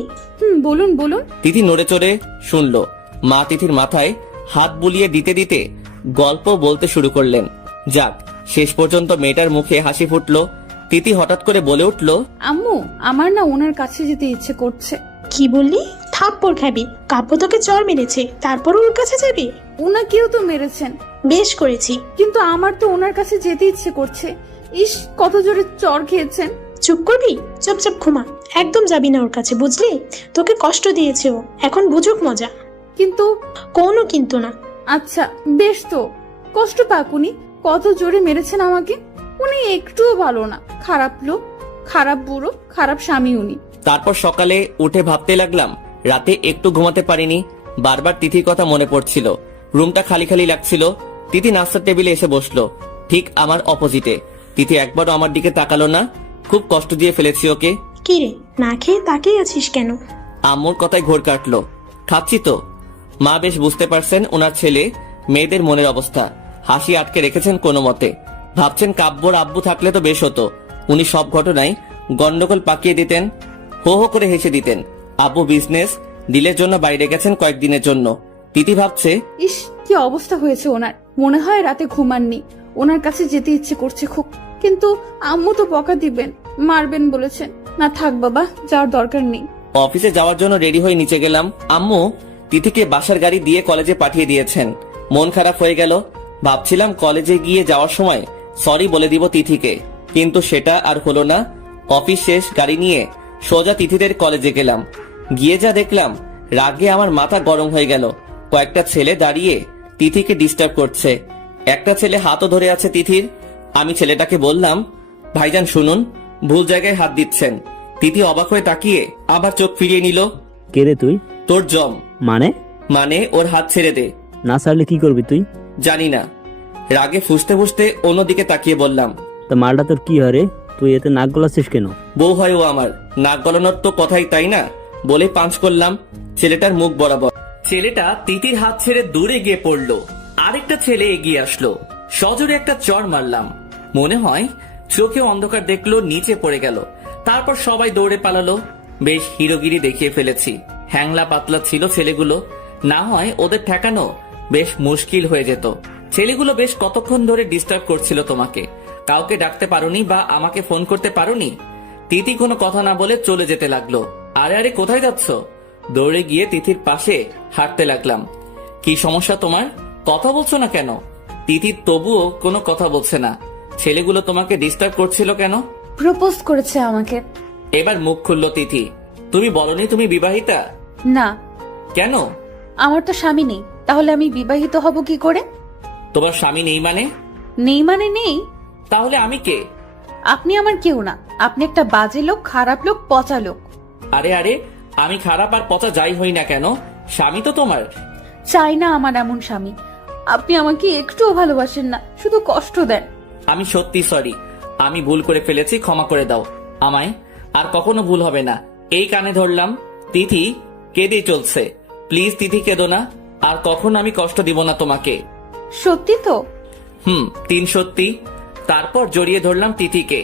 বলুন বলুন। তিথি নড়ে চড়ে শুনলো। মা তিথির মাথায় হাত বুলিয়ে দিতে দিতে গল্প বলতে শুরু করলেন। যাক, শেষ পর্যন্ত মেয়েটার মুখে হাসি ফুটলো। তিথি হঠাৎ করে বলে উঠলো, আম্মু, আমার না ওনার কাছে যেতে ইচ্ছে করছে। কি বললি? থাপ্পড় খাবি? কাব্য তোকে চর মেরেছে, তারপর ওর কাছে যাবি? ওনাকেও তো মেরেছেন, বেশ করেছি। কিন্তু আমার তো ওনার কাছে যেতে ইচ্ছে করছে। ইস, কত জোরে চর খেয়েছেন। চুপ করবি? চুপচাপ ঘুমা, একদম যাবি না ওর কাছে, বুঝলি? তোকে কষ্ট দিয়েছে ও, এখন বুঝুক মজা। কিন্তু কোনো কিন্তু না। আচ্ছা বেশ, তো কষ্ট পাক উনি। কত জোরে মেরেছেন আমাকে। উনি একটুও ভালো না, খারাপ লোক, খারাপ বুড়ো, খারাপ স্বামী উনি। তারপর সকালে উঠে ভাবতে লাগলাম, রাতে একটু ঘুমাতে পারিনি, বারবার তিথির কথা মনে পড়ছিল। রুমটা খালি খালি লাগছিল। তিথি নাস্তার টেবিলে এসে বসলো, ঠিক আমার অপোজিটে। তিথি একবারও আমার দিকে তাকালো না। খুব কষ্ট দিয়ে ফেলেছি ওকে। কি রে, না খেয়ে তাকিয়ে আছিস কেন? আম্মুর কথায় ঘোর কাটলো। খাচ্ছি তো। মা বেশ বুঝতে পারছেন ওনার ছেলে মেয়েদের মনের অবস্থা। হাসি আটকে রেখেছেন কোনো মতে। ভাবছেন কাব্যর আব্বু থাকলে তো বেশ হতো, উনি সব ঘটনায় গন্ডগোল পাকিয়ে দিতেন, হো হো করে হেসে দিতেন। আব্বু বিজনেস ডিলের জন্য বাইরে গেছেন কয়েকদিনের জন্য। তিথি ভাবছে, ইস, কি অবস্থা হয়েছে ওনার। মনে হয় রাতে ঘুমাননি। ওনার কাছে যেতে ইচ্ছে করছে খুব, কিন্তু আম্মু তো বকা দিবেন, মারবেন বলেছেন। না থাক বাবা, যাওয়ার দরকার নেই। অফিসে যাওয়ার জন্য রেডি হয়ে নিচে গেলাম। আম্মু তিথিকে বাসার গাড়ি দিয়ে কলেজে পাঠিয়ে দিয়েছেন। মন খারাপ হয়ে গেল। ভাবছিলাম কলেজে গিয়ে যাওয়ার সময় সরি বলে দিব তিথিকে, কিন্তু সেটা আর হলো না। অফিস শেষ, গাড়ি নিয়ে সোজা তিথিদের কলেজে গেলাম। গিয়ে যা দেখলাম, রাগে আমার মাথা গরম হয়ে গেল। কয়েকটা ছেলে দাঁড়িয়ে তিথিকে ডিস্টার্ব করছে। একটা ছেলে হাতও ধরে আছে তিথির। আমি ছেলেটাকে বললাম, ভাইজান শুনুন, ভুল জায়গায় হাত দিচ্ছেন। তিথি অবাক হয়ে তাকিয়ে আবার চোখ ফিরিয়ে নিল। কে রে তুই? তোর জম। মানে ওর হাত ছেড়ে দে। না ছাড়লে কি করবি তুই? জানি না। রাগে ফুসতে ফুসতে অন্যদিকে তাকিয়ে বললাম, তা মালটা তোর কি হয় রে? তুই এতে নাক গলাচ্ছিস কেন? বউ হয় ও আমার, নাক গলানোর তো কথাই তাই না, বলে পাঞ্চ করলাম ছেলেটার মুখ বরাবর। ছেলেটা তিতির হাত ছেড়ে দূরে গিয়ে পড়লো। আরেকটা ছেলে এগিয়ে আসলো, সজোরে একটা চড় মারলাম। মনে হয় চোখে অন্ধকার দেখলো, নিচে পড়ে গেল। তারপর সবাই দৌড়ে পালালো। বেশ হিরোগিরি দেখিয়ে ফেলেছি। হ্যাংলা পাতলা ছিল ছেলেগুলো, না হয় ওদের ঠেকানো বেশ মুশকিল হয়ে যেত। ছেলেগুলো বেশ কতক্ষণ ধরে ডিস্টার্ব করছিল তোমাকে। কাউকে ডাকতে পারোনি বা আমাকে ফোন করতে পারোনি? তিথি কোনো কথা না বলে চলে যেতে লাগলো। আরে আরে কোথায় যাচ্ছ? দৌড়ে গিয়ে তিথির পাশে হাঁটতে লাগলাম। কি সমস্যা তোমার? কথা বলছো না কেন? তিথি তবুও কোনো কথা বলছে না। ছেলেগুলো তোমাকে ডিস্টার্ব করছিল কেন? প্রপোজ করেছে আমাকে। এবার মুখ খুললো তিথি। তুমি বলনি তুমি বিবাহিতা? না, কেন? আমার তো স্বামী নেই, তাহলে আমি বিবাহিত হব কি করে? তোমার স্বামী নেই মানে? নেই মানে নেই। তাহলে আমি কে? আপনি আমার কেউ না। আপনি একটা বাজে লোক, খারাপ লোক, পচা লোক। আরে আরে, আমি খারাপ আর পচা যাই হই না কেন, স্বামী তো তোমার। চাই না আমার এমন স্বামী। আপনি আমাকে একটুও ভালোবাসেন না, শুধু কষ্ট দেন। আমি সত্যি সরি, আমি ভুল করে ফেলেছি, ক্ষমা করে দাও আমায়। আর কখনো ভুল হবে না। এই কানে ধরলাম। তিথি কেঁদে চলছে। প্লিজ তিথি কেঁদো না, আর কখনো আমি কষ্ট দিব না তোমাকে। সত্যি তো? 3 সত্যি। তারপর জড়িয়ে ধরলাম তিথিকে।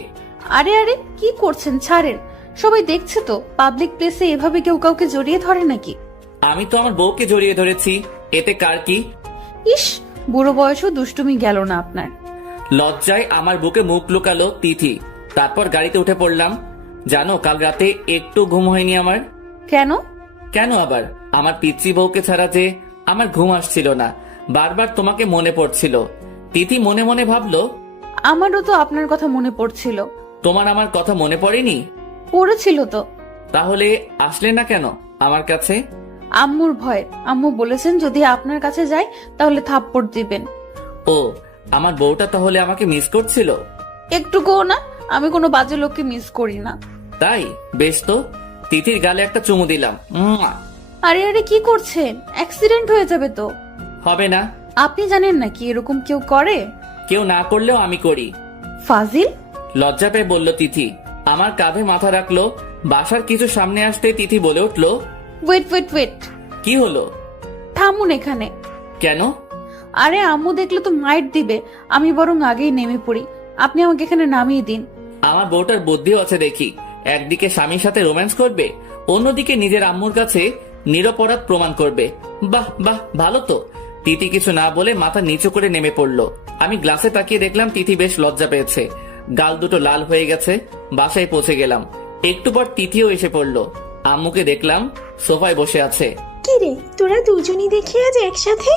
আরে আরে, কি করছেন? ছাড়েন, সবাই দেখছে তো। পাবলিক প্লেসে এভাবে কেউ কাউকে জড়িয়ে ধরে নাকি? আমি তো আমার বউকে জড়িয়ে ধরেছি, এতে কার কি? ইস, বুড়ো বয়সও দুষ্টুমি গেল না আপনার। লজ্জায় আমার বুকে মুখ লুকালো তিথি। তারপর গাড়িতে উঠে পড়লাম। জানো, কাল রাতে একটু ঘুম হয়নি আমার। কেন? কেন আবার? আমার পিচ্চি বউকে ছাড়া যে আমার ঘুম আসছিল না। বারবার তোমাকে মনে পড়ছিল। তিথি মনে মনে ভাবলো, আমারও তো আপনার কথা মনে পড়ছিল। তোমার আমার কথা মনে পড়েনি? পড়েছিল তো। তাহলে আসলে না কেন আমার কাছে? আম্মুর ভয়। আম্মু বলেছেন যদি আপনার কাছে যাই তাহলে থাপ্পড় দিবেন। ও, আমার বউটা তাহলে আমাকে মিস করছিল? একটুকুও না, আমি কোনো বাজে লোককে মিস করি না। তাই বেশ তো। তিথির গালে একটা চুমু দিলাম। আরে আরে, কি করছেন? অ্যাক্সিডেন্ট হয়ে যাবে তো। হবে না। আপনি জানেন না কি এরকম কেউ করে? কেউ না করলেও আমি করি। ফাজিল। লজ্জা পেয়ে বলল তিথি। আমার কাঁধে মাথা রাখলো। বাসার কিছু সামনে আসতে তিথি বলে উঠলো, ওয়েট ওয়েট ওয়েট। কি হলো? থামুন এখানে। কেন? আরে আম্মু দেখলে তো মাইট দিবে। আমি বরং আগেই নেমে পড়ি। আপনি আমাকে এখানে নামিয়ে দিন। আমার বউটার বুদ্ধিও আছে দেখি। একদিকে স্বামীর সাথে রোম্যান্স করবে, অন্যদিকে নিজের আম্মুর কাছে নিরপরাধ প্রমাণ করবে। বাহ বাহ, ভালো তো। তিথি কিছু না বলে মাথা নিচু করে নেমে পড়লো। আমি গ্লাসে তাকিয়ে দেখলাম তিথি বেশ লজ্জা পেয়েছে। গাল দুটো লাল হয়ে গেছে। বাসায় পৌঁছে গেলাম। একটু পর তিথিও এসে পড়লো। আম্মুকে দেখলাম সোফায় বসে আছে। কি রে, তোরা দুজনই দেখি আজ একসাথে?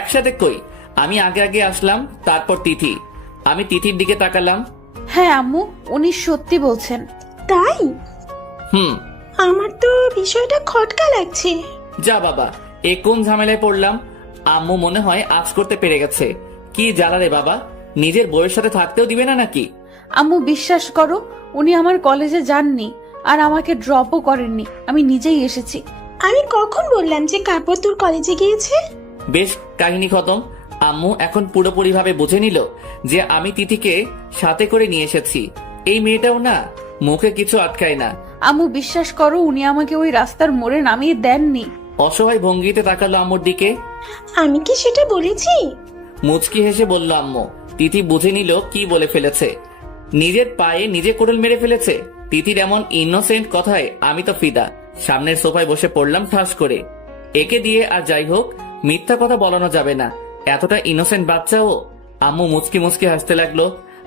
একসাথে কই, আমি আগে আগে আসলাম, তারপর তিথি। আমি তিথির দিকে তাকালাম। হ্যাঁ আম্মু, উনি সত্যি বলছেন। তাই? হুম। আমার তো বিষয়টা খটকা লাগছে। যা বাবা, এ কোন ঝামেলায় পড়লাম। আম্মু মনে হয় আজ করতে পেরে গেছে। কি জ্বালা রে বাবা, নিজের বউয়ের সাথে থাকতেও দিবে না নাকি? আম্মু বিশ্বাস করো, উনি আমার কলেজে যাননি আর আমাকে ড্রপও করেননি, আমি নিজেই এসেছি। আমি কখন বললাম যে কাপড় তোর কলেজে গিয়েছে? বেশ, কাহিনী খতম। আম্মু এখন পুরোপুরি ভাবে বুঝে নিল যে আমি তিথিকে সাথে করে নিয়ে এসেছি। এই মেয়েটাও না, মুখে কিছু আটকায় না। আম্মু বিশ্বাস করো, উনি আমাকে ওই রাস্তার মোড়ে নামিয়ে দেননি। অসহায় ভঙ্গিতে তাকালো আম্মুর দিকে। আমি কি সেটা বলেছি? মুচকি হেসে বলল আম্মু। তিথি বুঝে নিল কি বলে ফেলেছে। নিজের পায়ে নিজে কোড়ল মেরে ফেলেছে। তিথির এমন ইনোসেন্ট কথায় আমি তো ফিদা। সামনের সোফায় বসে পড়লাম ঠাস করে। একে দিয়ে আর যাই হোক, মিথ্যা কথা বলানো যাবে না। এতটা ইনোসেন্ট বাচ্চা ও। আম্মু মুচকি মুচকি হাসতে লাগলো।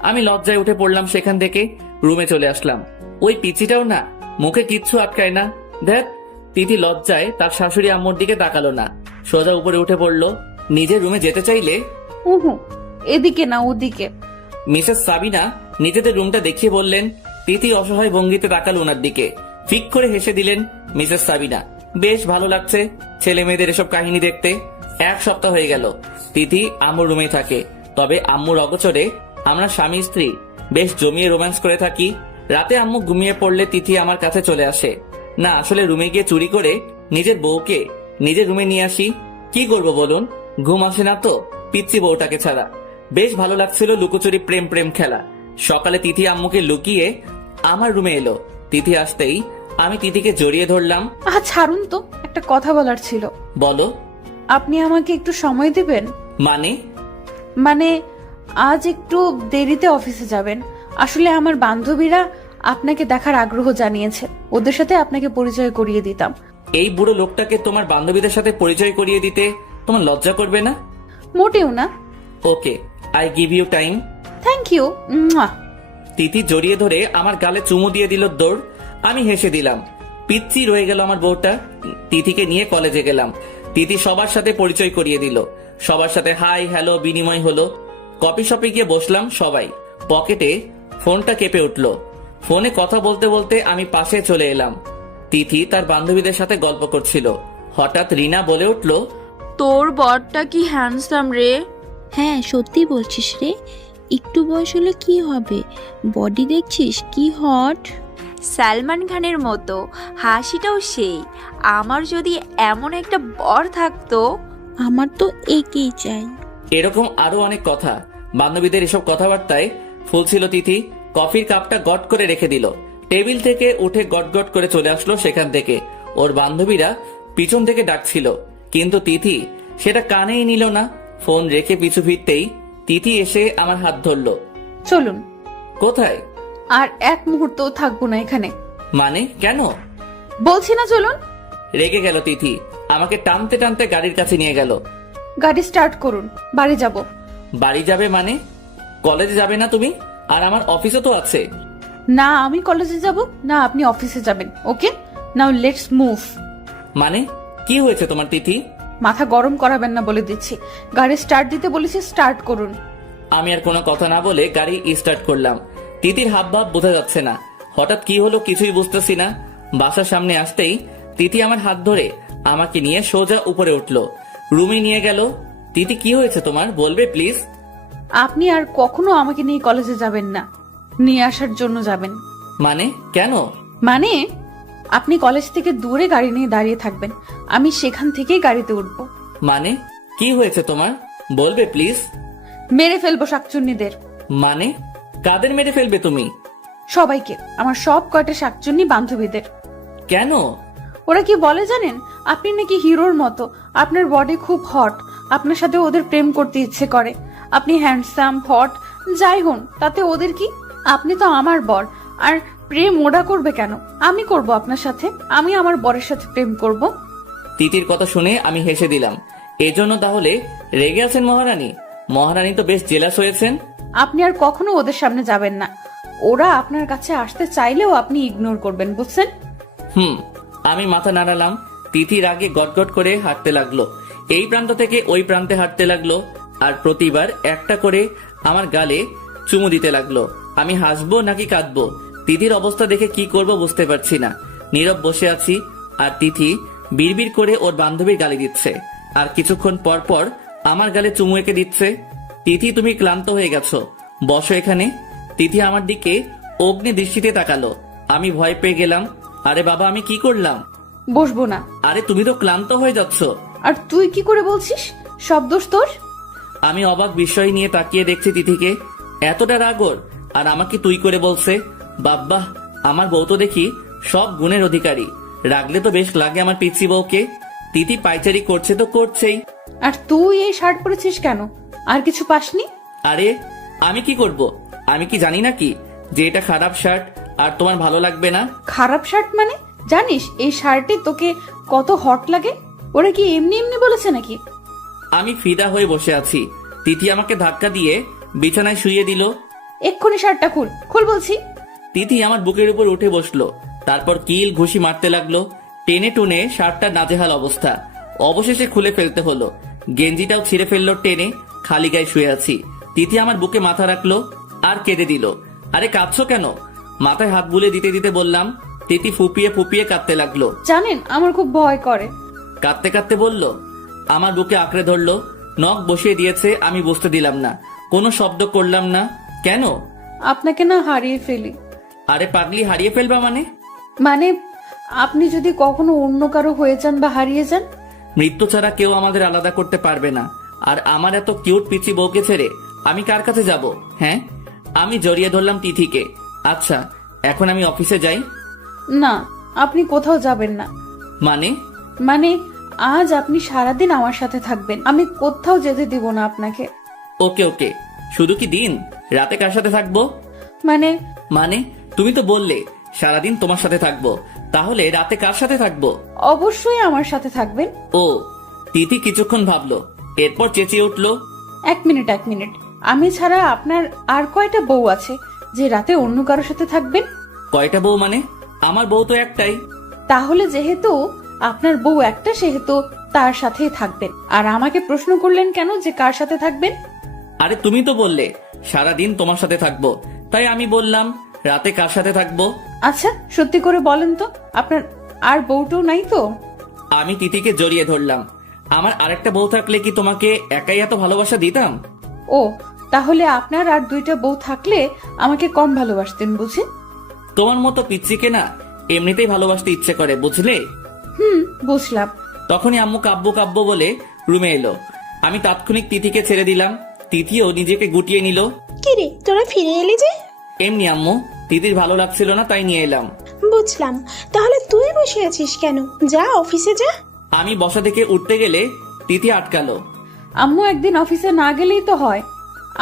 আমি লজ্জায় উঠে পড়লাম সেখান থেকে, রুমে চলে আসলাম। ওই পিচিটাও না, মুখে কিচ্ছু আটকায় না। দেখ, তিথি লজ্জায় তার শাশুড়ি আম্মুর দিকে তাকালো না, সোজা উপরে উঠে পড়লো। নিজের রুমে যেতে চাইলে উহু, এদিকে না ওদিকে। মিসেস সাবিনা নিজেদের রুমটা দেখিয়ে বললেন। তিথি অসহায় ভঙ্গিতে তাকাল ওনার দিকে। ফিক করে হেসে দিলেন মিসেস সাবিনা। বেশ ভালো লাগছে ছেলে মেয়েদের এসব কাহিনী দেখতে। 1 সপ্তাহ হয়ে গেল তিথি আম্মুর রুমে থাকে। তবে আম্মুর অগোচরে আমরা স্বামী স্ত্রী বেশ জমিয়ে রোম্যান্স করে থাকি। রাতে আম্মু ঘুমিয়ে পড়লে তিথি আমার কাছে চলে আসে। না, আসলে রুমে গিয়ে চুরি করে নিজের বউকে নিজের রুমে নিয়ে আসি। কি করব বলুন, ঘুম আসে না তো পিচ্ছি বউটাকে ছাড়া। বেশ ভালো লাগছিল লুকোচুরি প্রেম প্রেম খেলা। সকালে তিথি আম্মুকে লুকিয়ে আমার রুমে এলো। তিথি আসতেই আমি তিথিকে জড়িয়ে ধরলাম। ছাড়ুন তো, একটা কথা বলার ছিল। বলো। আপনি আমাকে একটু সময় দিবেন? মানে আজ একটু দেরিতে অফিসে যাবেন। আসলে আমার বান্ধবীরা আপনাকে দেখার আগ্রহ জানিয়েছে, ওদের সাথে আপনাকে পরিচয় করিয়ে দিতাম। এই বুড়ো লোকটাকে তোমার বান্ধবীদের সাথে পরিচয় করিয়ে দিতে তোমার লজ্জা করবে না? মোটেও না। Okay, I give you time. Thank you. Tithi জড়িয়ে ধরে আমার গালে চুমু দিয়ে দিল দৌড়। আমি হেসে দিলাম। পিচ্ছি রয়ে গেল আমার বউটা। তিথিকে নিয়ে কলেজে গেলাম। তিথি সবার সাথে পরিচয় করিয়ে দিল। সবার সাথে হাই হ্যালো বিনিময় হলো। কফি শপে গিয়ে বসলাম সবাই। পকেটে ফোনটা কেঁপে উঠল। ফোনে কথা বলতে বলতে আমি পাশে চলে এলাম। তিথি তার বান্ধবীদের সাথে গল্প করছিল। হঠাৎ রিনা বলে উঠল, তোর বরটা কি হ্যান্ডসাম রে। হ্যাঁ, সত্যি বলছিস রে। একটু বয়স হলে কি হবে, বডি দেখছিস কি হট। সালমান খানের মতো, হাসিটাও সেই। আমার যদি এমন একটা বর থাকতো। আমার তো একেই চাই। এরকম আরো অনেক কথা। বান্ধবীদের এসব কথাবার্তায় ফুলছিল তিথি। কফির কাপটা গট করে রেখে দিল। টেবিল থেকে উঠে গট গট করে চলে আসলো সেখান থেকে। ওর বান্ধবীরা পিছন থেকে ডাকছিল, কিন্তু তিথি সেটা কানেই নিল না। ফোন রেখে পিছু ফিরতেই তিথি এসে আমার হাত ধরলো। চলুন। কোথায়? আর এক মুহূর্তও থাকবো না এখানে। মানে কেন? বলছি না চলুন। রেগে গেল তিথি, আমাকে টানতে টানতে গাড়ির কাছে নিয়ে গেল। গাড়ি স্টার্ট করুন, বাড়ি যাব। বাড়ি যাবে মানে? কলেজে যাবে না তুমি? আর আমার অফিসও তো আছে। না আমি কলেজে যাব, না আপনি অফিসে যাবেন। ওকে, নাও লেটস মুভ। মানে কি হয়েছে তোমার তিথি? মাথা গরম করাবেন না বলে দিচ্ছি। গাড়ি স্টার্ট দিতে বলেছি, স্টার্ট করুন। আমি আর কোনো কথা না বলে গাড়ি স্টার্ট করলাম। তিথির হাবভাব বোঝা যাচ্ছে না। হঠাৎ কি হলো কিছুই বুঝতেছি না। বাসার সামনে আসতেই তিথি আমার হাত ধরে আমাকে নিয়ে সোজা উপরে উঠলো, রুমে নিয়ে গেল। তিথি কি হয়েছে তোমার, বলবে প্লিজ? আপনি আর কখনো আমাকে নিয়ে কলেজে যাবেন না, নিয়ে আসার জন্য যাবেন। মানে কেন? মানে আপনি কলেজ থেকে দূরে গাড়ি নিয়ে দাঁড়িয়ে থাকবেন, আমি সেখান থেকেই গাড়িতে উঠবো। মানে কি হয়েছে তোমার, বলবে প্লিজ? মেরে ফেলবো শাকচুন্নিদের। মানে কাদের মেরে ফেলবে তুমি? সবাইকে, আমার সব কয়টা শাকচুন্নি বান্ধবীদের। কেন? ওরা কি বলে জানেন, আপনি নাকি হিরোর মতো, আপনার বডি খুব হট, আপনার সাথে ওদের প্রেম করতে ইচ্ছে করে। আপনি হ্যান্ডসাম হট যাই হন, তাতে ওদের কি? আপনি তো আমার বর, আর প্রেম ওরা করবে কেন? আমি করব আপনার সাথে, আমি আমার বরের সাথে প্রেম করব। তিথির কথা শুনে আমি হেসে দিলাম। এজন্য তাহলে রেগে আছেন মহারানী? মহারানী তো বেশ জেলাস হয়েছেন। আপনি আর কখনো ওদের সামনে যাবেন না। ওরা আপনার কাছে আসতে চাইলেও আপনি ইগনোর করবেন, বুঝছেন? আমি মাথা নাড়ালাম। তিথির আগে গটগট করে হাঁটতে লাগলো। এই প্রান্ত থেকে ওই প্রান্তে হাঁটতে লাগলো। আর প্রতিবার একটা করে আমার গালে চুমু দিতে লাগলো। আমি হাসবো নাকি কাঁদবো, তিথির অবস্থা দেখে কি করব বুঝতে পারছি না। নীরব বসে আছি আর তিথি বিড়বিড় করে ওর বান্ধবীর গালি দিচ্ছে, আর কিছুক্ষণ পর পর আমার গালে চুমু এঁকে দিচ্ছে। তিথি, তুমি ক্লান্ত হয়ে গেছো, বসো এখানে। তিথি আমার দিকে অগ্নি দৃষ্টিতে তাকালো। আমি ভয় পেয়ে গেলাম। আরে বাবা, আমি কি করলাম? বসবো না। আরে তুমি তো ক্লান্ত হয়ে যাচ্ছ। আর তুই কি করে বলছিস সব দোষ তোর? আমি অবাক বিস্ময় নিয়ে তাকিয়ে দেখছি তিথিকে, এতটা রাগর, আর আমাকে তুই করে বলছে। বাব্বা, আমার বউ তো দেখি সব গুণের অধিকারী, রাগলে তো বেশ লাগে আমার পিচ্ছি বউকে। তিথি পাইচারি করছে তো করছেই। আর তুই এই শার্ট পরেছিস কেন? আর কিছু পাসনি? আরে আমি কি করব? আমি কি জানি নাকি যে এটা খারাপ শার্ট আর তোমার ভালো লাগবে না? খারাপ শার্ট মানে? জানিস এই শার্টে তোকে কত হট লাগে? ওরা কি এমনি এমনি বলেছে নাকি? আমি ফিদা হয়ে বসে আছি। তিথি আমাকে ধাক্কা দিয়ে বিছানায় শুইয়ে দিল। এক্ষুনি শার্টটা খুল, খুল বলছি। তিথি আমার বুকের উপর উঠে বসলো, তারপর কিল ঘুষি মারতে লাগলো। টেনে টুনে শার্টটার নাজেহাল অবস্থা, অবশেষে খুলে ফেলতে হলো। গেঞ্জিটাও ছিঁড়ে ফেললো টেনে। খালি গায়ে শুয়ে আছি। তিথি আমার বুকে মাথা রাখলো আর কেঁদে দিল। আরে কাঁদছো কেন? মাথায় হাত বুলে দিতে দিতে বললাম। তিথি ফুপিয়ে ফুপিয়ে কাঁদতে লাগলো। জানেন আমার খুব ভয় করে। কাঁদতে কাঁদতে বলল, আমার বুকে আঁকড়ে ধরলো, নখ বসিয়ে দিয়েছে। আমি বুঝতে দিলাম না, কোনো শব্দ করলাম না। কেন? আপনাকে না হারিয়ে ফেলি। আরে পাগলি, হারিয়ে ফেলবা মানে? মানে আপনি যদি কখনো অন্য কারো হয়ে যান বা হারিয়ে যান। মৃত্যু ছাড়া কেউ আমাদের আলাদা করতে পারবে না। আর আমার এত কিউট পিচি বউকে ছেড়ে আমি কার কাছে যাব? হ্যাঁ, আমি জড়িয়ে ধরলাম তিথিকে। আচ্ছা, এখন আমি অফিসে যাই? না, আপনি কোথাও যাবেন না। মানে? মানে আজ আপনি সারাদিন আমার সাথে থাকবেন, আমি কোথাও যেতে দিব না আপনাকে। ওকে ওকে, শুধু কি দিন? রাতে কার সাথে থাকবো? মানে মানে তুমি তো বললে সারাদিন তোমার সাথে থাকবো, তাহলে রাতে কার সাথে থাকবো? অবশ্যই আমার সাথে থাকবেন। ও। তিথি কিছুক্ষণ ভাবলো, এরপর চেঁচিয়ে উঠলো, এক মিনিট এক মিনিট, আমি ছাড়া আপনার আর কয়টা বউ আছে যে রাতে অন্য কারোর সাথে থাকবেন? কয়টা বউ মানে? আমার বউ তো একটাই। তাহলে যেহেতু আপনার বউ একটা, সেহেতু তার সাথেই থাকবেন। আর আমাকে প্রশ্ন করলেন কেন যে কার সাথে থাকবেন? আরে তুমি তো বললে সারাদিন তোমার সাথে থাকবো, তাই আমি বললাম রাতে কার সাথে থাকবো। আচ্ছা সত্যি করে বলেন তো, আপনার আর বউটাও নাই তো? আমি তিথিকে জড়িয়ে ধরলাম। আমার আরেকটা বউ থাকলে কি তোমাকে একাই এত ভালোবাসা দিতাম? ও, তাহলে আপনার আর দুইটা বউ থাকলে আমাকে কম ভালোবাসতেন বুঝি? তোমার মতো পিচ্চিকে না এমনিতেই ভালোবাসতে ইচ্ছে করে, বুঝলে? বুঝলাম। তখনই আম্মু কাব্য কাব্য বলে রুমে এলো। আমি তাৎক্ষণিক তিথিকে ছেড়ে দিলাম। তিথিও নিজেকে গুটিয়ে নিল। কি রে, তোরা ফিরে এলি যে? এমনি আম্মু, তিথির ভালো লাগছিল না তাই নিয়ে এলাম। বুঝলাম, তাহলে তুই বসে আছিস কেন? যা অফিসে যা। আমি বসা থেকে উঠতে গেলে তিথি আটকালো। আম্মু একদিন অফিসে না গেলেই তো হয়,